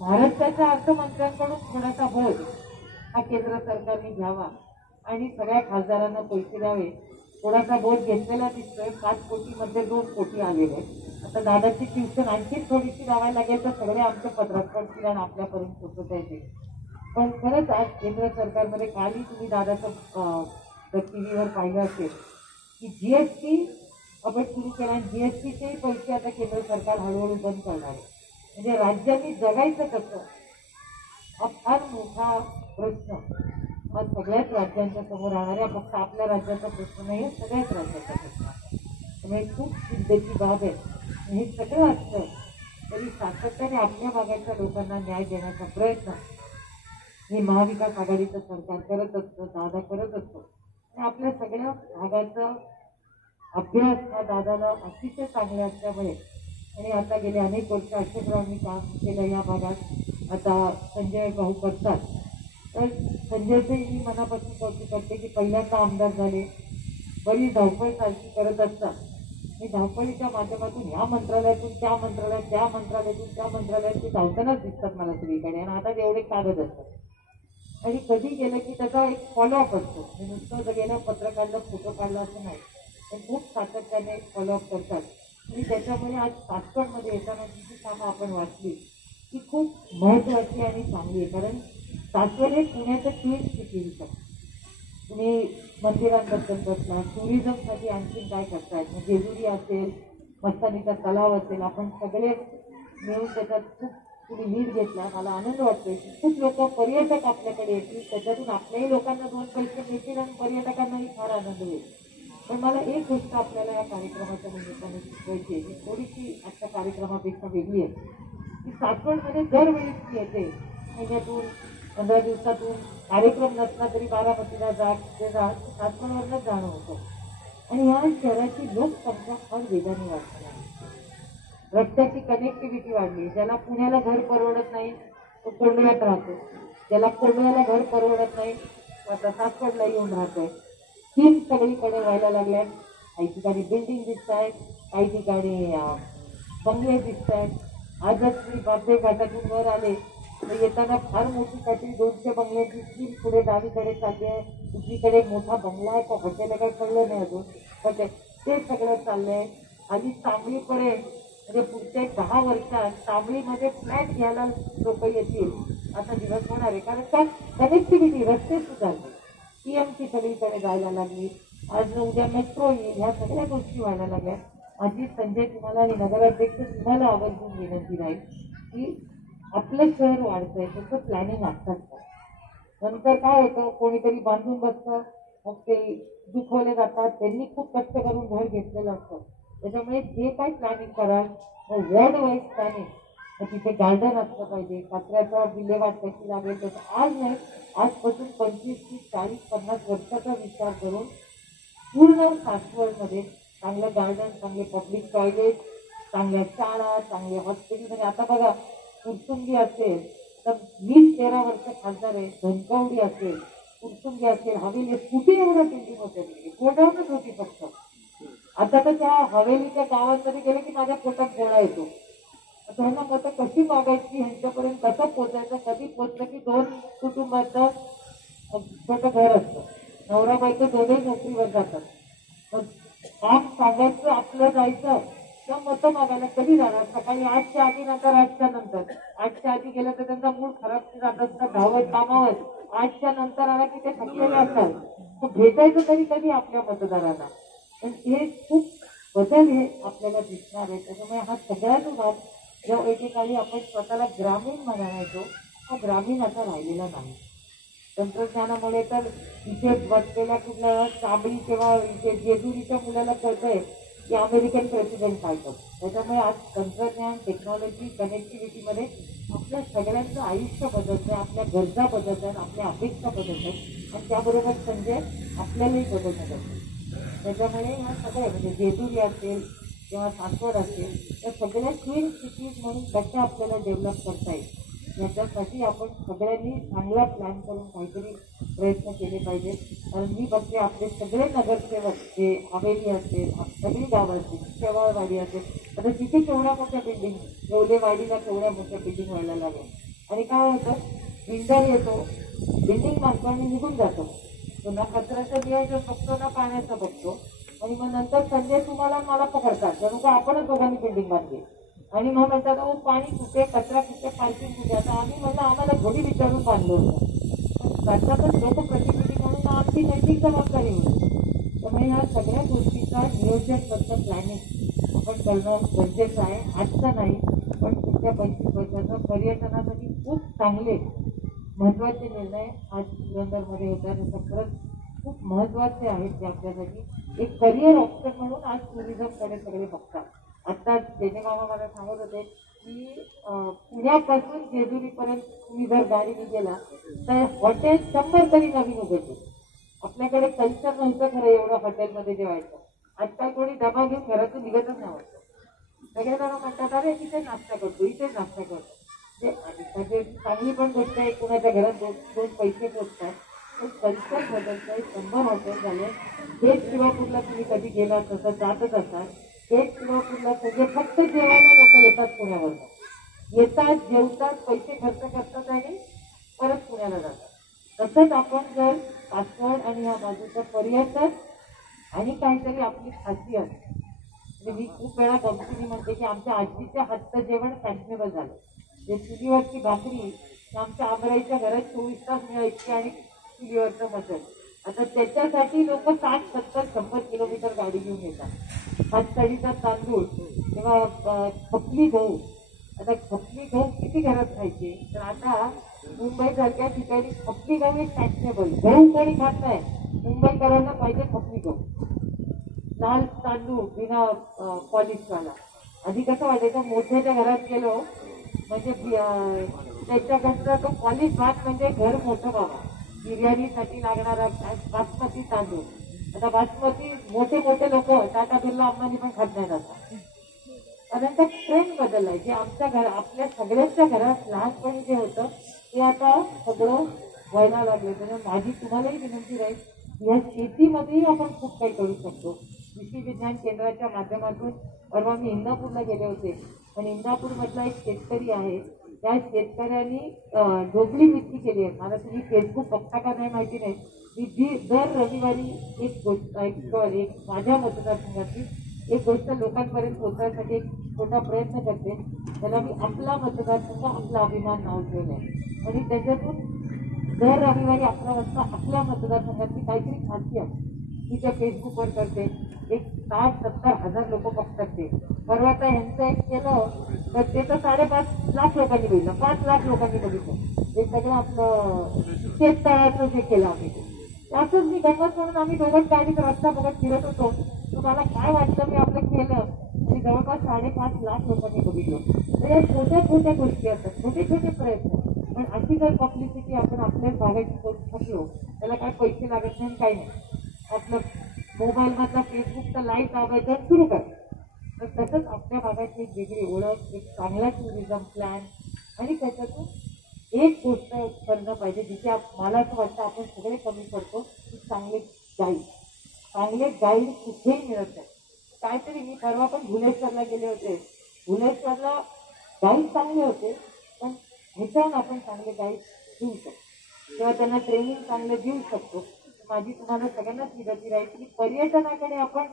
महाराष्ट्राच्या अर्थमंत्र्यांकडून थोडासा बोध हा केंद्र सरकारने घ्यावा आणि सगळ्या खासदारांना पैसे द्यावे. थोडासा बोध घेतलेला दिसतोय. 5 कोटीमध्ये 2 कोटी आलेले आहेत. आता दादाची ट्युशन आणखी थोडीशी लावायला लागेल तर सगळे आमच्या पदरात पडतील आणि आपल्यापर्यंत पोहोचत येते. पण खरंच आज केंद्र सरकारमध्ये कालही तुम्ही दादाचं टीव्हीवर पाहिलं असेल की जीएसटी आपण सुरू केला आणि जीएसटीचेही पैसे आता केंद्र सरकार हळूहळू बंद करणार आहे. म्हणजे राज्यांनी जगायचं कसं हा फार मोठा प्रश्न हा सगळ्याच राज्यांच्या समोर राहणाऱ्या, फक्त आपल्या राज्याचा प्रश्न नाही, सगळ्याच राज्याचा प्रश्न आहे. त्यामुळे खूप चिंतेची बाब आहे. हे सगळं असतं तरी सातत्याने आपल्या भागाच्या लोकांना न्याय देण्याचा प्रयत्न हे महाविकास आघाडीचं सरकार करत असतं, दादा करत असतो. आणि आपल्या सगळ्या भागाचा अभ्यास हा दादाला अतिशय चांगला असल्यामुळे आणि आता गेले अनेक वर्ष अशोकरावांनी काम केलं या भागात, आता संजय भाऊ करतात. तर संजयचंही मी मनापासून कौतुक करते की पहिल्यांदा आमदार झाले, बरीच धावपळ सारखी करत असतात. मी धावपळीच्या माध्यमातून ह्या मंत्रालयातून त्या मंत्रालयात, त्या मंत्रालयातून त्या मंत्रालयात ते धावतानाच दिसतात मला सगळीकडे. आणि आता एवढे कागद असतात आणि कधी गेलं की त्याचा एक फॉलोअप असतो. मी नुसतं जर गेलं पत्र काढलं, फोटो काढला असं नाही, पण खूप सातत्याने फॉलोअप करतात. आणि त्याच्यामुळे आज सासवडमध्ये येताना जी कामं आपण वाचली ती खूप महत्त्वाची आणि चांगली आहे. कारण सासवड हे पुण्याचं ट्विन सिटी होतं. तुम्ही मंदिरांबद्दल बसला, टुरिझमसाठी आणखीन काय करतायत, मग जेजुरी असेल, मस्तानीचा तलाव असेल, आपण सगळे मिळून त्याच्यात खूप तुम्ही लीड घेतला. मला आनंद वाटतोय की खूप लोक पर्यटक आपल्याकडे येतील, त्याच्यातून आपल्याही लोकांना 2 पैसे मिळतील आणि पर्यटकांनाही फार आनंद होईल. पण मला एक गोष्ट आपल्याला या कार्यक्रमाच्या निमित्ताने शिकवायची आहे, की थोडीशी आजच्या कार्यक्रमापेक्षा वेगळी आहे, की सासवडमध्ये दरवेळी ती येते. महिन्यातून 15 दिवसातून कार्यक्रम नसला तरी बारामतीला सासवडवरनंच जाणं होतं. आणि या शहराची लोकसंख्या फार वेगाने वाढते आहे. रस्त्याची कनेक्टिव्हिटी वाढली. ज्याला पुण्याला घर परवडत नाही तो कोंडव्यात राहतो, ज्याला कोंडव्याला घर परवडत नाही आता सासवडला येऊन राहतोय. स्कीम सगळीकडे व्हायला लागल्या. काही ठिकाणी बिल्डिंग दिसत आहेत, काही ठिकाणी बंगले दिसत आहेत. आजच मी बाबे घाटातून वर आले तर येताना फार मोठी काहीतरी 200 बंगल्यांची स्कीम पुढे डावीकडे चालली आहे. उजवीकडे एक मोठा बंगला आहे, तो हॉटेल काय कळलं नाही अजून, पण ते सगळं चाललंय. आणि सांगलीकडे म्हणजे पुढच्या 10 वर्षात सांगलीमध्ये फ्लॅट घ्यायला लोक येतील असा दिवस होणार आहे. कारण त्या कनेक्टिव्हिटी रस्ते सुधारले, PMC सगळीकडे जायला लागली. आज उद्या मेट्रो येईल, ह्या सगळ्या गोष्टी व्हायला लागल्या. माझी संजय तुम्हाला आणि नगराध्यक्ष तुम्हाला आवर्जून विनंती राहील की आपलं शहर वाढतंय त्याचं प्लॅनिंग असतात. नंतर काय होतं, कोणीतरी बांधून बसतं, मग ते दुखवले जातात. त्यांनी खूप कष्ट करून घर घेतलेलं असतं. त्याच्यामुळे जे काही प्लॅनिंग कराल वर्ल्ड वाईज प्लॅनिंग, तिथे गार्डन असलं पाहिजे, कचऱ्याचा विल्हेवाट कशी लागेल त्याचं आज नाही, आजपासून 25, 30, 40, 50 वर्षाचा विचार करून पूर्ण सासवडमध्ये चांगलं गार्डन, चांगले पब्लिक टॉयलेट, चांगल्या शाळा, चांगले हॉस्पिटल. म्हणजे आता बघा कुरसुंगी असेल तर 20-13 वर्ष खासदार आहे, धनकवडी असेल, कुरसुंगी असेल, हवेली, कुठे एवढं बिल्डिंग होते, गोडाऊनच होती फक्त. आता तर त्या हवेलीच्या गावांमध्ये गेले की माझ्या पोटात गोळा येतो. आता ह्यांना मतं कशी मागायची, ह्यांच्यापर्यंत कसं पोचायचं, कधी पोचलं की 2 कुटुंबाचं छोटं घर असतं, नवरा बायको दोघेही नोकरीवर जातात. मग काम सांगायचं, आपलं जायचं किंवा मतं मागायला कधी जाणार? सकाळी 8च्या आधी नंतर 8च्या नंतर. 8च्या आधी गेलं तर त्यांचा मूड खराब जात असतात, धावत कामावर. 8च्या नंतर आला की ते थकलेले असतात. तर भेटायचं तरी कधी आपल्या मतदारांना? पण हे खूप बदल हे आपल्याला दिसणार आहे. त्याच्यामुळे हा सगळ्यात भाग जेव्हा एकेकाळी आपण स्वतःला ग्रामीण म्हणायचो, हा ग्रामीण आता राहिलेला नाही. तंत्रज्ञानामुळे तर इथे बसलेल्या कुठल्या चाबडी किंवा इथे जेजुरीच्या मुलाला कळतंय की अमेरिकन प्रेसिडेंट काय करतो. त्याच्यामुळे आज तंत्रज्ञान, टेक्नॉलॉजी, कनेक्टिव्हिटीमध्ये आपल्या सगळ्यांचं आयुष्य बदलतंय, आपल्या गरजा बदलतात, आपल्या अपेक्षा बदलतात आणि त्याबरोबर संजय आपल्यालाही बदलतात. त्याच्यामुळे ह्या सगळ्या म्हणजे जेजुरी असेल किंवा सासवड असेल त्या सगळ्या ट्विन सिटीज म्हणून कशा आपल्याला डेव्हलप करता येईल याच्यासाठी आपण सगळ्यांनी चांगला प्लॅन करून काहीतरी प्रयत्न केले पाहिजे. कारण मी बघते आपले सगळे नगरसेवक जे हवेली असेल, सगळी गावं असतील, शेवाळवाडी असेल, आता तिथे केवढ्या मोठ्या बिल्डिंग, येवलेवाडीला केवढ्या मोठ्या बिल्डिंग व्हायला लागल्या. आणि काय होतं, बिल्डर येतो, बिल्डिंग बांधतो आणि निघून जातो. तो ना कचऱ्याचं नियोजन बघतो ना पाण्याचं बघतो. आणि मग नंतर संजय तुम्हाला मला पकडतात, जणू का आपणच दोघांनी बिल्डिंग बांधली. आणि मग म्हणतात ओ पाणी कुठे, कचरा कुठे, पार्किंग कुठे. आता आम्ही म्हणलं आम्हाला घरी विचारून बांधलं होतं, त्याच्यातच लोकप्रतिनिधी म्हणून आमची नैतिक जबाबदारी होती. त्यामुळे ह्या सगळ्या गोष्टीचा नियोजनबद्ध प्लॅनिंग आपण करणं गरजेचं आहे. आजचा नाही पण पुढच्या 25 वर्षाचं पर्यटनासाठी खूप चांगले महत्वाचे निर्णय आज पुरंदरमध्ये होतात. त्याचा खरंच खूप महत्वाचे आहेत ते आपल्यासाठी एक करिअर ऑप्शन म्हणून आज टुरिझमकडे सगळे बघतात. आता मामा मला सांगत होते की पुण्यापासून जेजुरीपर्यंत तुम्ही जर गाडीने गेला तर हॉटेल 100 तरी नवीन उघडले. आपल्याकडे कल्चर नव्हतं खरं एवढं हॉटेलमध्ये जेवायचं. आजकाल कोणी डबा घेऊन घरातून निघतच नाही वाटतं. सगळे जण म्हणतात अरे इथे नाश्ता करतो, इथे नाश्ता करतो. ते चांगली पण गोष्ट आहे, कुणाच्या घरात दोन पैसे पोचतात. कल्चर बदलतंय, 100 हॉटेल झाले. हेच शिवापूरला तुम्ही कधी गेला तसं जातच असाल. हेच शिवापूरला सगळे फक्त जेवायला लोक येतात पुण्यावर, येतात, जेवतात, पैसे खर्च करतात आणि परत पुण्याला जातात. तसंच आपण जर सासवड आणि ह्या बाजूचं पर्यटन आणि काहीतरी आपली खासियत, म्हणजे मी खूप वेळा गमतीने म्हणते की आमच्या आजीच्या हातचं जेवण फॅशनेबल झालं. जे चुलीवरची भाकरी आमच्या आमराईच्या घरात 24 तास मिळायची आणि चुलीवरचं मटण. आता त्याच्यासाठी लोक 60, 70, 100 किलोमीटर गाडी घेऊन येतात. हातसडीचा तांदूळ किंवा खपली गहू. आता खपली गहू किती घरात खायचे, तर आता मुंबईसारख्या ठिकाणी खपली गहू एक फॅशनेबल. गहू कोणी खात नाही, मुंबईकरांना पाहिजे खपली गहू. लाल तांदूळ बिना पॉलिशवाला. आधी कसं वाटायचं मोठ्याच्या घरात गेलो म्हणजे त्याच्याकडचा तो पॉलिश भात म्हणजे घर मोठं बाबा. बिर्याणीसाठी लागणारा बासमती तांदूळ. आता बासमती मोठे मोठे लोक टाटा बिर्ला अंबानी पण खात नाहीत आता. कारण तो ट्रेंड बदललाय. जे आमच्या आपल्या सगळ्यांच्या घरात लहानपणी जे होतं ते आता सगळं व्हायला लागलं. त्यामुळे माझी तुम्हालाही विनंती राहील या शेतीमध्येही आपण खूप काही करू शकतो. कृषी विज्ञान केंद्राच्या माध्यमातून परवा मी इंदापूरला गेले होते आणि इंदापूरमधला एक शेतकरी आहे. त्या शेतकऱ्यांनी ढोबळी मिरची केली आहे. मला तुम्ही फेसबुक बघता का नाही माहिती नाही. मी दर रविवारी एक गोष्ट एक माझ्या मतदारसंघातली एक गोष्ट लोकांपर्यंत पोहोचण्यासाठी एक छोटा प्रयत्न करते. त्याला मी आपला मतदारसंघ आपला अभिमान नाव ठेवलंय आणि त्याच्यातून दर रविवारी 11 वाजता आपल्या मतदारसंघातली काहीतरी खासियत मी त्या फेसबुकवर करते. एक 60-70 हजार लोक बघतात ते. परवा तर ह्यांचं एक केलं तर ते तर 5.5 लाख लोकांनी बघितलं. 5 लाख लोकांनी बघितलं. हे सगळं आपलं शेततळ्याचं जे केलं आम्ही ते असंच मी गंमत म्हणून आम्ही दोघंच गाडीत रस्ता बघत फिरत होतो. तर मला काय वाटलं मी आपलं केलं आणि जवळपास 5.5 लाख लोकांनी बघितलं. तर या छोट्या छोट्या गोष्टी असतात, छोटे छोटे प्रयत्न. पण अशी जर पब्लिसिटी आपण आपल्याच भागाची करू शकलो त्याला काय पैसे लागत नाही काही नाही. आपलं मोबाईलमधला फेसबुकचा लाईव्ह दाबायचं सुरू करायचं. तर तसंच आपल्या भागाची एक वेगळी ओळख, एक चांगला टुरिझम प्लॅन आणि त्याच्यातून एक गोष्ट करणं पाहिजे जिथे मला असं वाटतं आपण सगळे कमी पडतो की चांगले गाईड कुठेही मिळत नाही. काहीतरी मी परवा पण भुलेश्वरला गेले होते. भुलेश्वरला गाईड चांगले होते पण ह्याच्याहून आपण चांगले गाईड देऊ शकतो किंवा त्यांना ट्रेनिंग चांगलं देऊ शकतो. माझी तुम्हाला सगळ्यांनाच विनंती राहील की पर्यटनाकडे आपण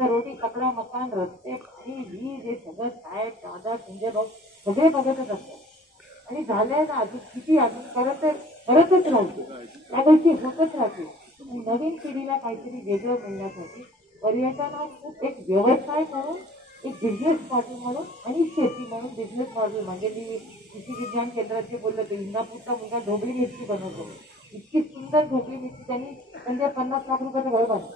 रोटी कपडा मकान रस्ते पाणी वीज हे सगळं काय दादा संजय भाऊ सगळे बघतच असतात आणि झालंय ना अजून किती अजून करतच राहतो. त्या गोष्टी होतच राहतील. नवीन पिढीला काहीतरी वेगळं मिळण्यासाठी पर्यटन हा खूप एक व्यवसाय म्हणून एक बिझनेस मॉडेल म्हणून आणि शेती म्हणून बिझनेस मॉडेल म्हणजे मी कृषी विज्ञान केंद्राचे बोललो ते इंदापूरचा मुलगा ढोबळी मिरची बनवतो. इतकी सुंदर ढोबळी मिरची त्यांनी म्हणजे 50 लाख रुपयाचं घर बांधलं.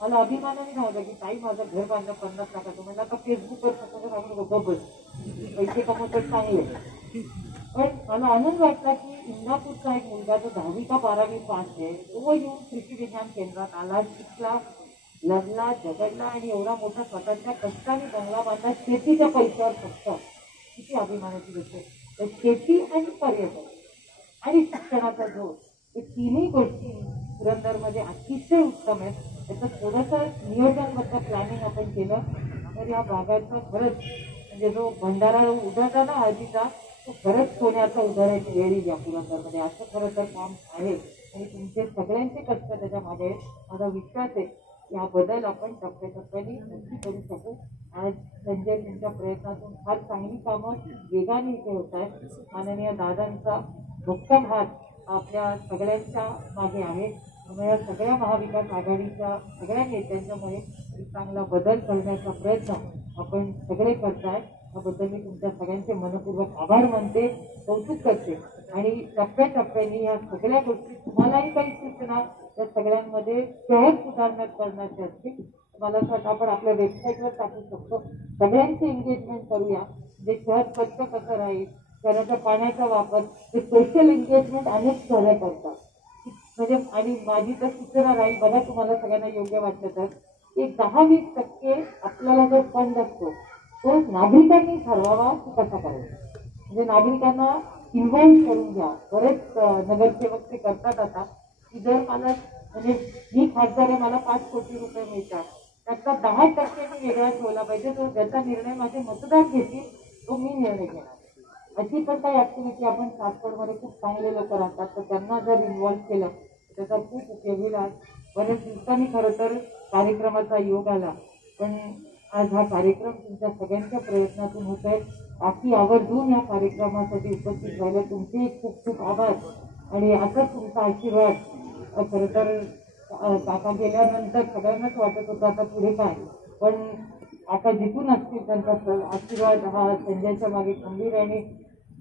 मला अभिमानाने नव्हतं की ताई माझं घर बांधलं 50 लाखाचं. म्हणजे आता फेसबुकवर सगळं सांगू नको बस पैसे कमवतात चांगले. पण मला आनंद वाटला की इंदापूरचा एक मुलगा जो 10वी का 12वी पास आहे तो येऊन कृषी विज्ञान केंद्रात आला, शिकला, लढला, झगडला आणि एवढा मोठा स्वतःच्या कष्टाने बंगला बांधला शेतीच्या पैशावर फक्त. किती अभिमानाची गोष्ट आहे. तर शेती आणि पर्यटन आणि शिक्षणाचा जोर हे तिन्ही गोष्टी पुरंदरमध्ये अतिशय उत्तम आहेत. त्याचं थोडंसं नियोजनबद्ध प्लॅनिंग आपण केलं तर या भागाचं खरंच म्हणजे जो भंडारा उधळता ना हळदीचा तो खरंच सोन्याचा उधळायची वेळ येईल या पुरंदरमध्ये. असं खरं तर काम आहे आणि तुमचे सगळ्यांचे कष्ट त्याच्या मागे आहेत. माझा विश्वास आहे या बदल आपण टप्प्याटप्प्याने नक्की करू शकू. आज संजय त्यांच्या प्रयत्नातून फार चांगली कामं वेगाने इथे होत आहेत. माननीय दादांचा भक्कम हात आपल्या सगळ्यांच्या मागे आहे. त्यामुळे या सगळ्या महाविकास आघाडीच्या सगळ्या नेत्यांच्यामुळे एक चांगला बदल करण्याचा प्रयत्न आपण सगळे करताय. त्याबद्दल मी तुमच्या सगळ्यांचे मनपूर्वक आभार मानते, कौतुक करते आणि टप्प्याटप्प्याने या सगळ्या गोष्टी तुम्हालाही काही सूचना त्या सगळ्यांमध्ये सहज सुधारणा करण्याचे असतील. मला असं वाटतं आपण आपल्या वेबसाईटवर टाकू शकतो. सगळ्यांचे एंगेजमेंट करूया म्हणजे शहर स्वच्छ कसं राहील, शहराच्या पाण्याचा वापर हे सोशल एंगेजमेंट अनेक शहरं करतात. म्हणजे आणि माझी तर सूचना राहील बघा तुम्हाला सगळ्यांना योग्य वाटलं तर एक 10-20% आपल्याला जो फंड असतो तो नागरिकांनी ठरवावा की कसा करायचा. म्हणजे नागरिकांना इन्व्हॉल्व करून घ्या. बरेच नगरसेवक ते करतात आता की जर मला म्हणजे मी खासदार आहे मला 5 कोटी रुपये मिळतात त्यातला 10% मी वेगळा ठेवला पाहिजे. तो ज्याचा निर्णय माझे मतदार घेतील तो मी निर्णय घेणार. अशी पण काही ऍक्टिव्हिटी आपण सासवडमध्ये खूप चांगले लोक राहतात तर त्यांना जर इन्व्हॉल्व केलं त्याचा खूप उपयोग होईल. आज बऱ्याच दिवसांनी खरं तर कार्यक्रमाचा योग आला पण आज हा कार्यक्रम तुमच्या सगळ्यांच्या प्रयत्नातून होत आहे. बाकी आवर्जून या कार्यक्रमासाठी उपस्थित व्हायला तुमचे खूप खूप आभार आणि असंच तुमचा आशीर्वाद. खरं तर काका गेल्यानंतर सगळ्यांनाच वाटत होतं आता पुढे काय पण आता जिथून असतील त्यांचा आशीर्वाद हा संजयच्या मागे खंबीर आणि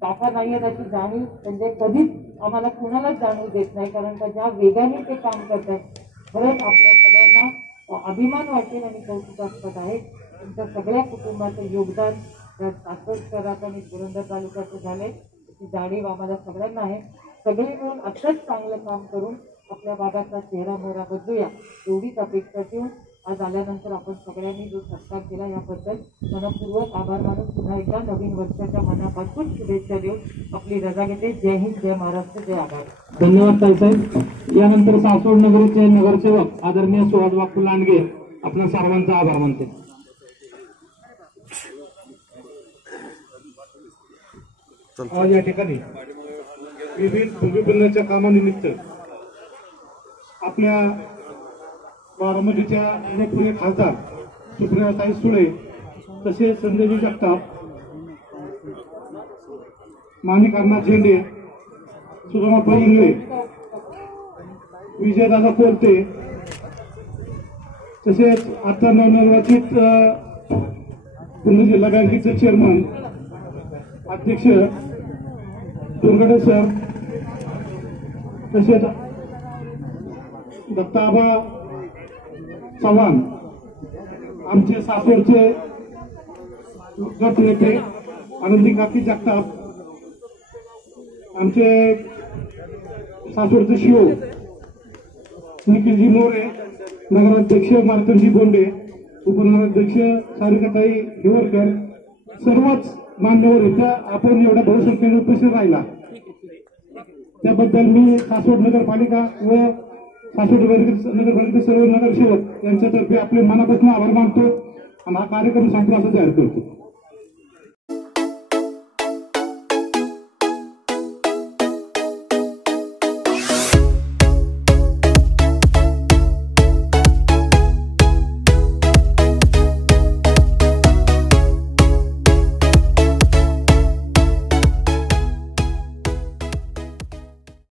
काका नाही आहे त्याची जाणीव संजय कधीच आम्हाला कुणालाच जाणीव देत नाही कारण का ज्या वेगाने ते काम करतात खरंच आपल्या सगळ्यांना अभिमान वाटेल आणि कौतुकास्पद आहे. तुमच्या सगळ्या कुटुंबाचं योगदान या सासवड शहरात आणि पुरंदर तालुक्याचं झाले त्याची जाणीव आम्हाला सगळ्यांना आहे. सगळे मिळून असंच चांगलं काम करून आपल्या भागाचा चेहरा मोहरा बदलूया एवढीच अपेक्षा ठेवून आज आल्यानंतर आपण सगळ्यांनी जो सत्कार केला याबद्दल मनपूर्वक आभार मानून पुन्हा एकदा नवीन वर्षाच्या मनापासून शुभेच्छा देऊन आपली रजा घेते. जय हिंद, जय महाराष्ट्र, जय आभार. धन्यवाद ताईसाहेब. यानंतर सासवड नगरीचे नगरसेवक आदरणीय सुहास बापू लांडगे आपल्या सर्वांचा आभार मानते. आज या ठिकाणी विविध भूमिपूजनाच्या कामानिमित्त आपल्या बारामतीच्या लोकप्रिय खासदार सुप्रियाताई सुळे तसेच संजयजी जगताप, माणिक अण्णा झेंडे, सुगमाबाई इंगळे, विजयदादा कोलते तसेच आता नवनिर्वाचित पुणे जिल्हा बँकेचे चेअरमन अध्यक्ष दुर्गडे सर तसेच दत्ताबा चव्हाण, आमचे सासवडचे गटनेते आनंदी काकी जगताप, आमचे सासवडचे शिव निखिलजी मोरे, नगराध्यक्ष मार्तनजी बोंडे, उपनगराध्यक्ष सारिकाताई हिवरकर, सर्वच मान्यवर इथं आपण एवढ्या बहुसंख्येने उपस्थित राहिला त्याबद्दल मी सासवड नगरपालिका व सासवड नगरपालिकेचे सर्व नगरसेवक यांच्यातर्फे आपले मनापासून आभार मानतो आणि हा कार्यक्रम संपला असं जाहीर करतो.